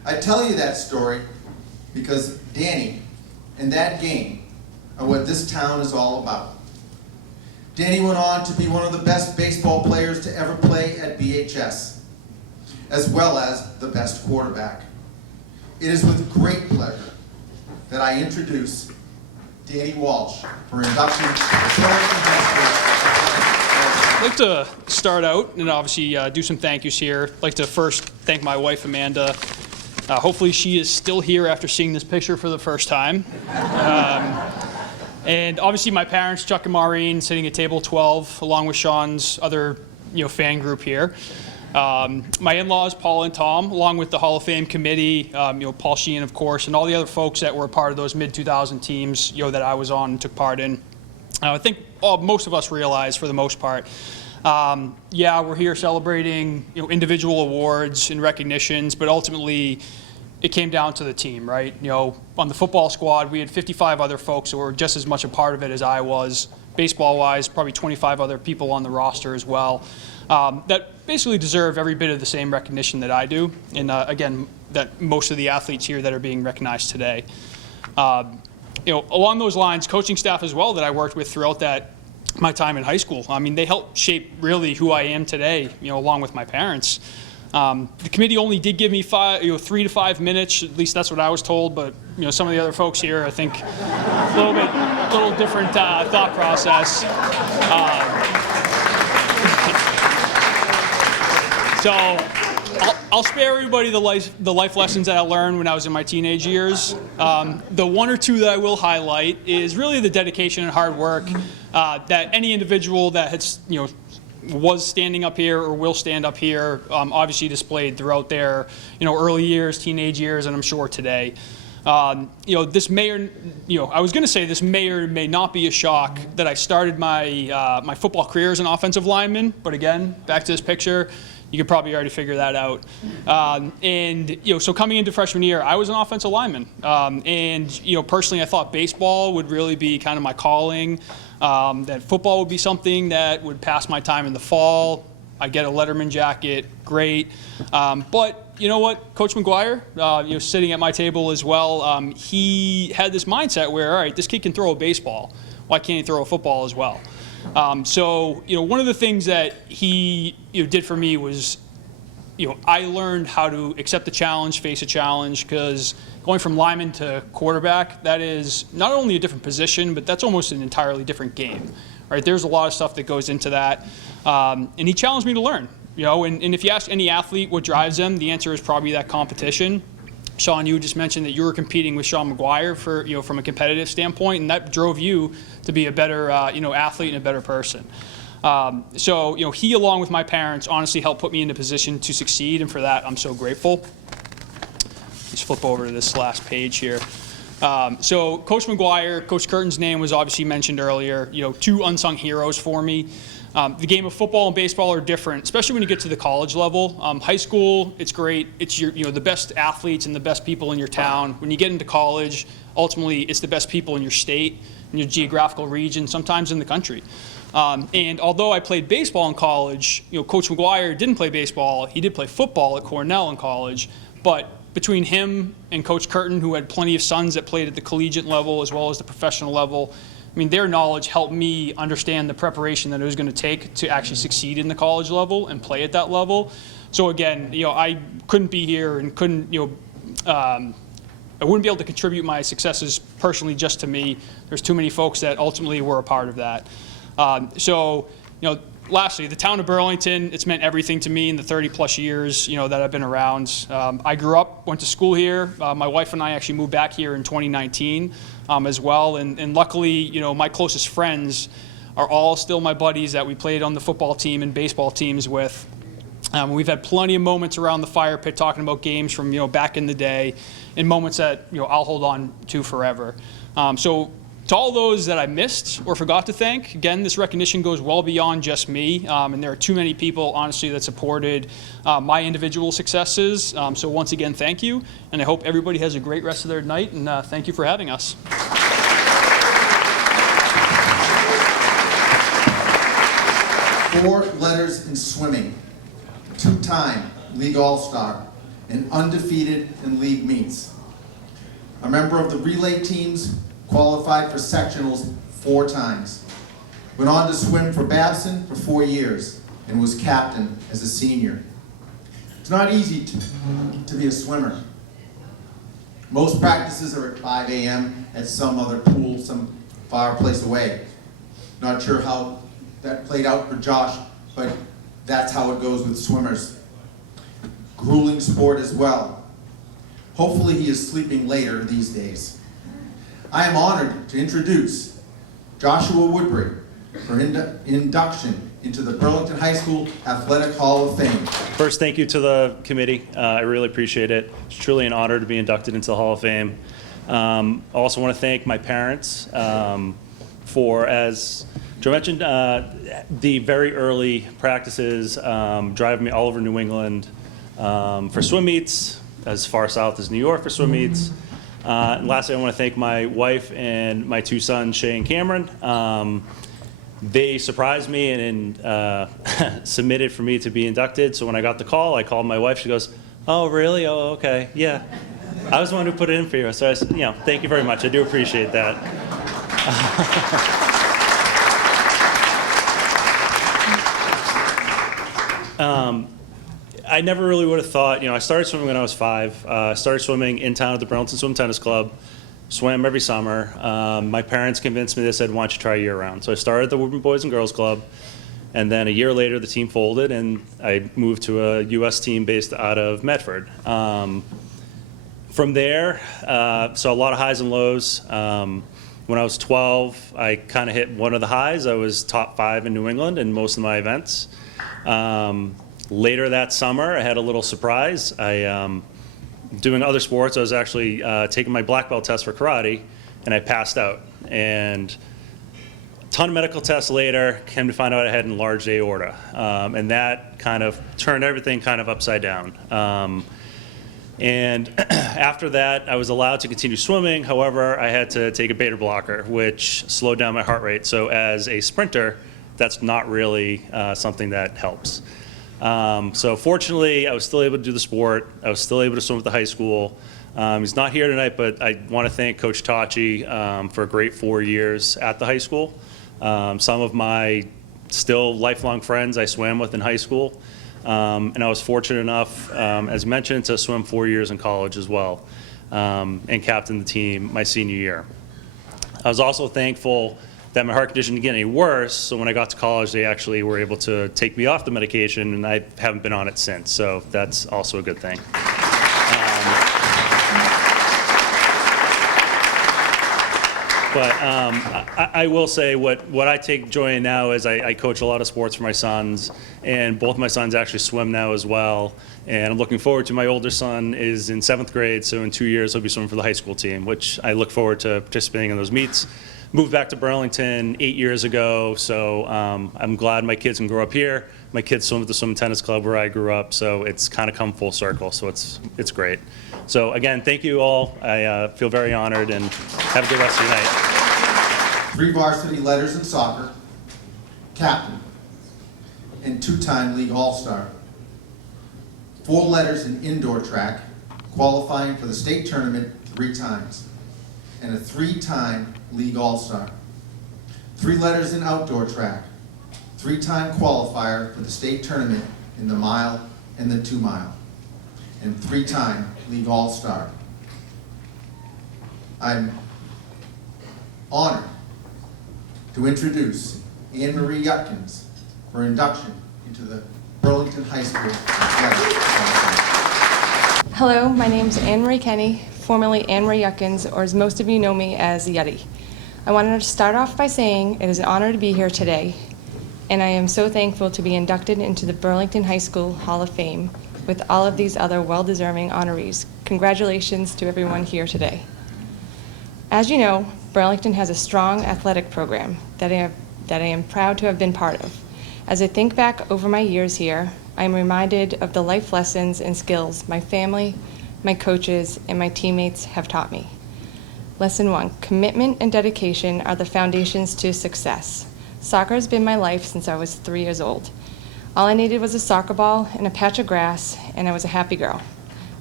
I tell you that story because Danny and that game are what this town is all about. Danny went on to be one of the best baseball players to ever play at BHS, as well as the best quarterback. It is with great pleasure that I introduce Danny Walsh for induction to the Burlington High School. I'd like to start out and obviously do some thank yous here. I'd like to first thank my wife, Amanda. Hopefully she is still here after seeing this picture for the first time. And obviously my parents, Chuck and Maureen, sitting at table 12, along with Sean's other fan group here. My in-laws, Paul and Tom, along with the Hall of Fame committee, Paul Sheehan, of course, and all the other folks that were a part of those mid-2000 teams, that I was on and took part in. I think most of us realize, for the most part, we're here celebrating individual awards and recognitions, but ultimately it came down to the team, right? On the football squad, we had 55 other folks who were just as much a part of it as I was. Baseball-wise, probably 25 other people on the roster as well. That basically deserve every bit of the same recognition that I do, and again, that most of the athletes here that are being recognized today. Along those lines, coaching staff as well that I worked with throughout my time in high school. I mean, they helped shape really who I am today, along with my parents. The committee only did give me 3 to 5 minutes, at least that's what I was told, but some of the other folks here, I think a little different thought process. So I'll spare everybody the life lessons that I learned when I was in my teenage years. The one or two that I will highlight is really the dedication and hard work that any individual that has, was standing up here or will stand up here, obviously displayed throughout their, early years, teenage years, and I'm sure today. This may or, I was going to say this may or may not be a shock that I started my my football career as an offensive lineman, but again, back to this picture, you could probably already figure that out. So coming into freshman year, I was an offensive lineman, personally, I thought baseball would really be kind of my calling. That football would be something that would pass my time in the fall. I'd get a Letterman jacket, great. But you know what, Coach Mcguire, sitting at my table as well, he had this mindset where, all right, this kid can throw a baseball. Why can't he throw a football as well? One of the things that he did for me was, I learned how to accept the challenge, face a challenge, because going from lineman to quarterback, that is not only a different position, but that's almost an entirely different game, right? There's a lot of stuff that goes into that, and he challenged me to learn, and if you ask any athlete what drives them, the answer is probably that competition. Sean, you just mentioned that you were competing with Sean Mcguire for, from a competitive standpoint, and that drove you to be a better, athlete and a better person. He, along with my parents, honestly helped put me in a position to succeed, and for that, I'm so grateful. Let's flip over to this last page here. Coach Mcguire, Coach Curtin's name was obviously mentioned earlier, two unsung heroes for me. The game of football and baseball are different, especially when you get to the college level. High school, it's great. It's the best athletes and the best people in your town. When you get into college, ultimately, it's the best people in your state, in your geographical region, sometimes in the country. And although I played baseball in college, Coach Mcguire didn't play baseball. He did play football at Cornell in college, but between him and Coach Curtin, who had plenty of sons that played at the collegiate level as well as the professional level, their knowledge helped me understand the preparation that it was going to take to actually succeed in the college level and play at that level. So again, I couldn't be here and couldn't, I wouldn't be able to contribute my successes personally just to me. There's too many folks that ultimately were a part of that. Lastly, the town of Burlington, it's meant everything to me in the 30-plus years, that I've been around. I grew up, went to school here. My wife and I actually moved back here in 2019 as well. And luckily, my closest friends are all still my buddies that we played on the football team and baseball teams with. We've had plenty of moments around the fire pit talking about games from, back in the day, and moments that, I'll hold on to forever. To all those that I missed or forgot to thank, again, this recognition goes well beyond just me, and there are too many people, honestly, that supported my individual successes. So once again, thank you, and I hope everybody has a great rest of their night, and thank you for having us. 4 letters in swimming, 2-time league all-star, and undefeated in league meets. A member of the relay teams, qualified for sectionals 4 times. Went on to swim for Babson for 4 years and was captain as a senior. It's not easy to be a swimmer. Most practices are at 5 a.m. at some other pool, some far place away. Not sure how that played out for Josh, but that's how it goes with swimmers. Grueling sport as well. Hopefully he is sleeping later these days. I am honored to introduce Joshua Woodbridge for induction into the Burlington High School Athletic Hall of Fame. First, thank you to the committee. I really appreciate it. It's truly an honor to be inducted into the Hall of Fame. I also want to thank my parents for, as Joe mentioned, the very early practices, driving me all over New England for swim meets, as far south as New York for swim meets. And lastly, I want to thank my wife and my 2 sons, Shay and Cameron. They surprised me and submitted for me to be inducted. So when I got the call, I called my wife. She goes, "Oh, really? Oh, okay. Yeah. I was the one who put it in for you." So I said, thank you very much. I do appreciate that. I never really would have thought, I started swimming when I was 5. I started swimming in town at the Burlington Swim Tennis Club, swam every summer. My parents convinced me, they said, why don't you try year round? So I started at the Woodbridge Boys and Girls Club, and then a year later the team folded and I moved to a U.S. team based out of Medford. From there, so a lot of highs and lows. When I was 12, I kind of hit one of the highs. I was top 5 in New England in most of my events. Later that summer, I had a little surprise. Doing other sports, I was actually taking my black belt test for karate, and I passed out. And a ton of medical tests later, came to find out I had enlarged aorta. And that kind of turned everything kind of upside down. And after that, I was allowed to continue swimming. However, I had to take a beta blocker, which slowed down my heart rate. So as a sprinter, that's not really something that helps. So fortunately, I was still able to do the sport. I was still able to swim at the high school. He's not here tonight, but I want to thank Coach Tachi for a great 4 years at the high school. Some of my still lifelong friends I swam with in high school. And I was fortunate enough, as mentioned, to swim 4 years in college as well, and captain the team my senior year. I was also thankful that my heart condition didn't get any worse, so when I got to college, they actually were able to take me off the medication, and I haven't been on it since, so that's also a good thing. But I will say what I take joy in now is I coach a lot of sports for my sons, and both my sons actually swim now as well. And I'm looking forward to, my older son is in 7th grade, so in 2 years he'll be swimming for the high school team, which I look forward to participating in those meets. Moved back to Burlington 8 years ago, so I'm glad my kids can grow up here. My kids swim at the Swim Tennis Club where I grew up, so it's kind of come full circle, so it's great. So again, thank you all. I feel very honored, and have a good rest of your night. 3 varsity letters in soccer, captain, and 2-time league all-star. 4 letters in indoor track, qualifying for the state tournament 3 times, and a 3-time league all-star. 3 letters in outdoor track, 3-time qualifier for the state tournament in the mile and the 2 mile, and 3-time league all-star. I'm honored to introduce Anne Marie Yutkins for induction into the Burlington High School Athletics. Hello, my name is Anne Marie Kenny, formerly Anne Marie Yutkins, or as most of you know me as Yeti. I wanted to start off by saying it is an honor to be here today, and I am so thankful to be inducted into the Burlington High School Hall of Fame with all of these other well-deserving honorees. Congratulations to everyone here today. As you know, Burlington has a strong athletic program that I am proud to have been part of. As I think back over my years here, I am reminded of the life lessons and skills my family, my coaches, and my teammates have taught me. Lesson 1, commitment and dedication are the foundations to success. Soccer has been my life since I was 3 years old. All I needed was a soccer ball and a patch of grass, and I was a happy girl.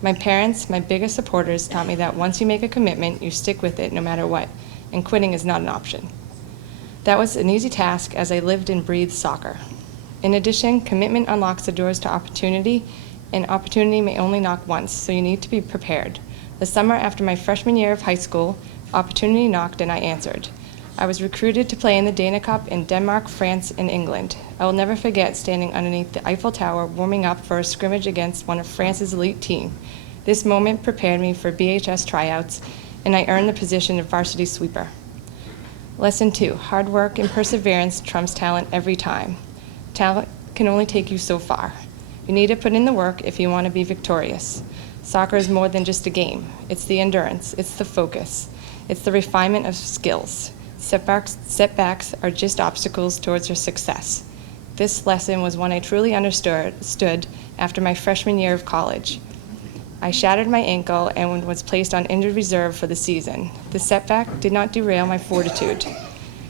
My parents, my biggest supporters, taught me that once you make a commitment, you stick with it no matter what, and quitting is not an option. That was an easy task as I lived and breathed soccer. In addition, commitment unlocks the doors to opportunity, and opportunity may only knock once, so you need to be prepared. The summer after my freshman year of high school, opportunity knocked and I answered. I was recruited to play in the Dana Cup in Denmark, France, and England. I will never forget standing underneath the Eiffel Tower warming up for a scrimmage against one of France's elite team. This moment prepared me for BHS tryouts, and I earned the position of varsity sweeper. Lesson 2, hard work and perseverance trumps talent every time. Talent can only take you so far. You need to put in the work if you want to be victorious. Soccer is more than just a game. It's the endurance, it's the focus, it's the refinement of skills. Setbacks are just obstacles towards your success. This lesson was one I truly understood after my freshman year of college. I shattered my ankle and was placed on injured reserve for the season. The setback did not derail my fortitude.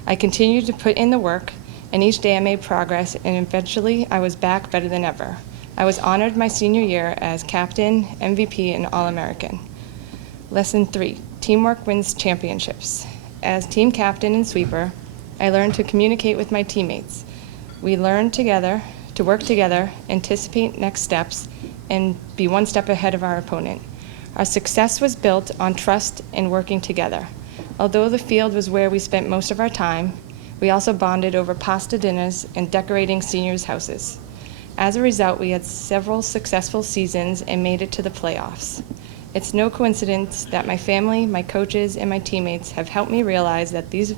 I continued to put in the work, and each day I made progress, and eventually I was back better than ever. I was honored my senior year as captain, MVP, and All-American. Lesson 3, teamwork wins championships. As team captain and sweeper, I learned to communicate with my teammates. We learned together to work together, anticipate next steps, and be one step ahead of our opponent. Our success was built on trust and working together. Although the field was where we spent most of our time, we also bonded over pasta dinners and decorating seniors' houses. As a result, we had several successful seasons and made it to the playoffs. It's no coincidence that my family, my coaches, and my teammates have helped me realize that these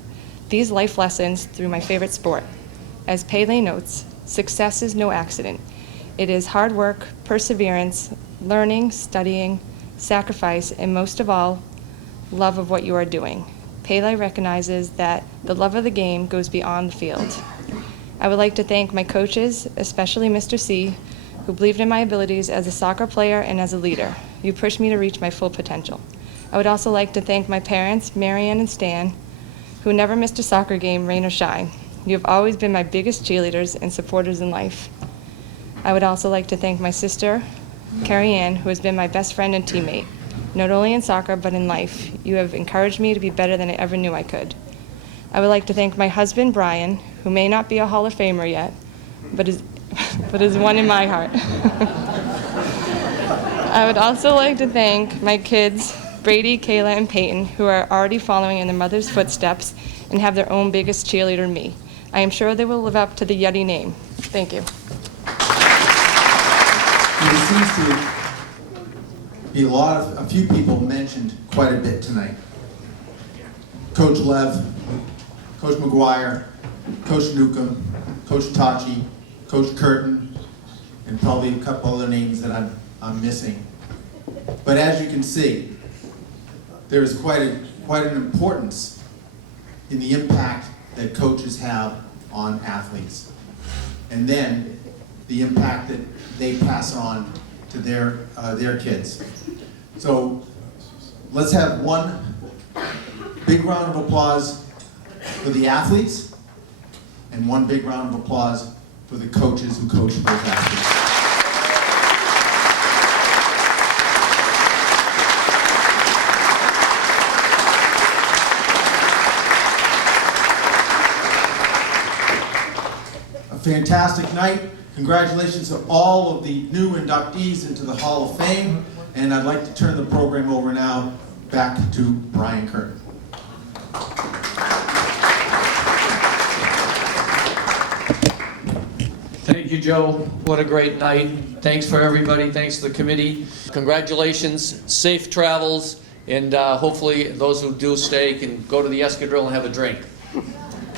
life lessons through my favorite sport. As Pele notes, success is no accident. It is hard work, perseverance, learning, studying, sacrifice, and most of all, love of what you are doing. Pele recognizes that the love of the game goes beyond the field. I would like to thank my coaches, especially Mr. C, who believed in my abilities as a soccer player and as a leader. You pushed me to reach my full potential. I would also like to thank my parents, Marianne and Stan, who never missed a soccer game, rain or shine. You have always been my biggest cheerleaders and supporters in life. I would also like to thank my sister, Carrie Ann, who has been my best friend and teammate, not only in soccer but in life. You have encouraged me to be better than I ever knew I could. I would like to thank my husband, Brian, who may not be a Hall of Famer yet, but is one in my heart. I would also like to thank my kids, Brady, Kayla, and Peyton, who are already following in their mother's footsteps and have their own biggest cheerleader, me. I am sure they will live up to the Yeti name. Thank you. There seems to be a few people mentioned quite a bit tonight. Coach Lev, Coach Mcguire, Coach Newcomb, Coach Tachi, Coach Curtin, and probably a couple other names that I'm missing. But as you can see, there is quite an importance in the impact that coaches have on athletes, and then the impact that they pass on to their kids. So let's have one big round of applause for the athletes and one big round of applause for the coaches who coach those athletes. A fantastic night. Congratulations to all of the new inductees into the Hall of Fame. And I'd like to turn the program over now back to Brian Curtin. Thank you, Joe. What a great night. Thanks for everybody. Thanks to the committee. Congratulations, safe travels, and hopefully those who do stay can go to the Escadrille and have a drink.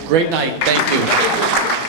Great night. Thank you.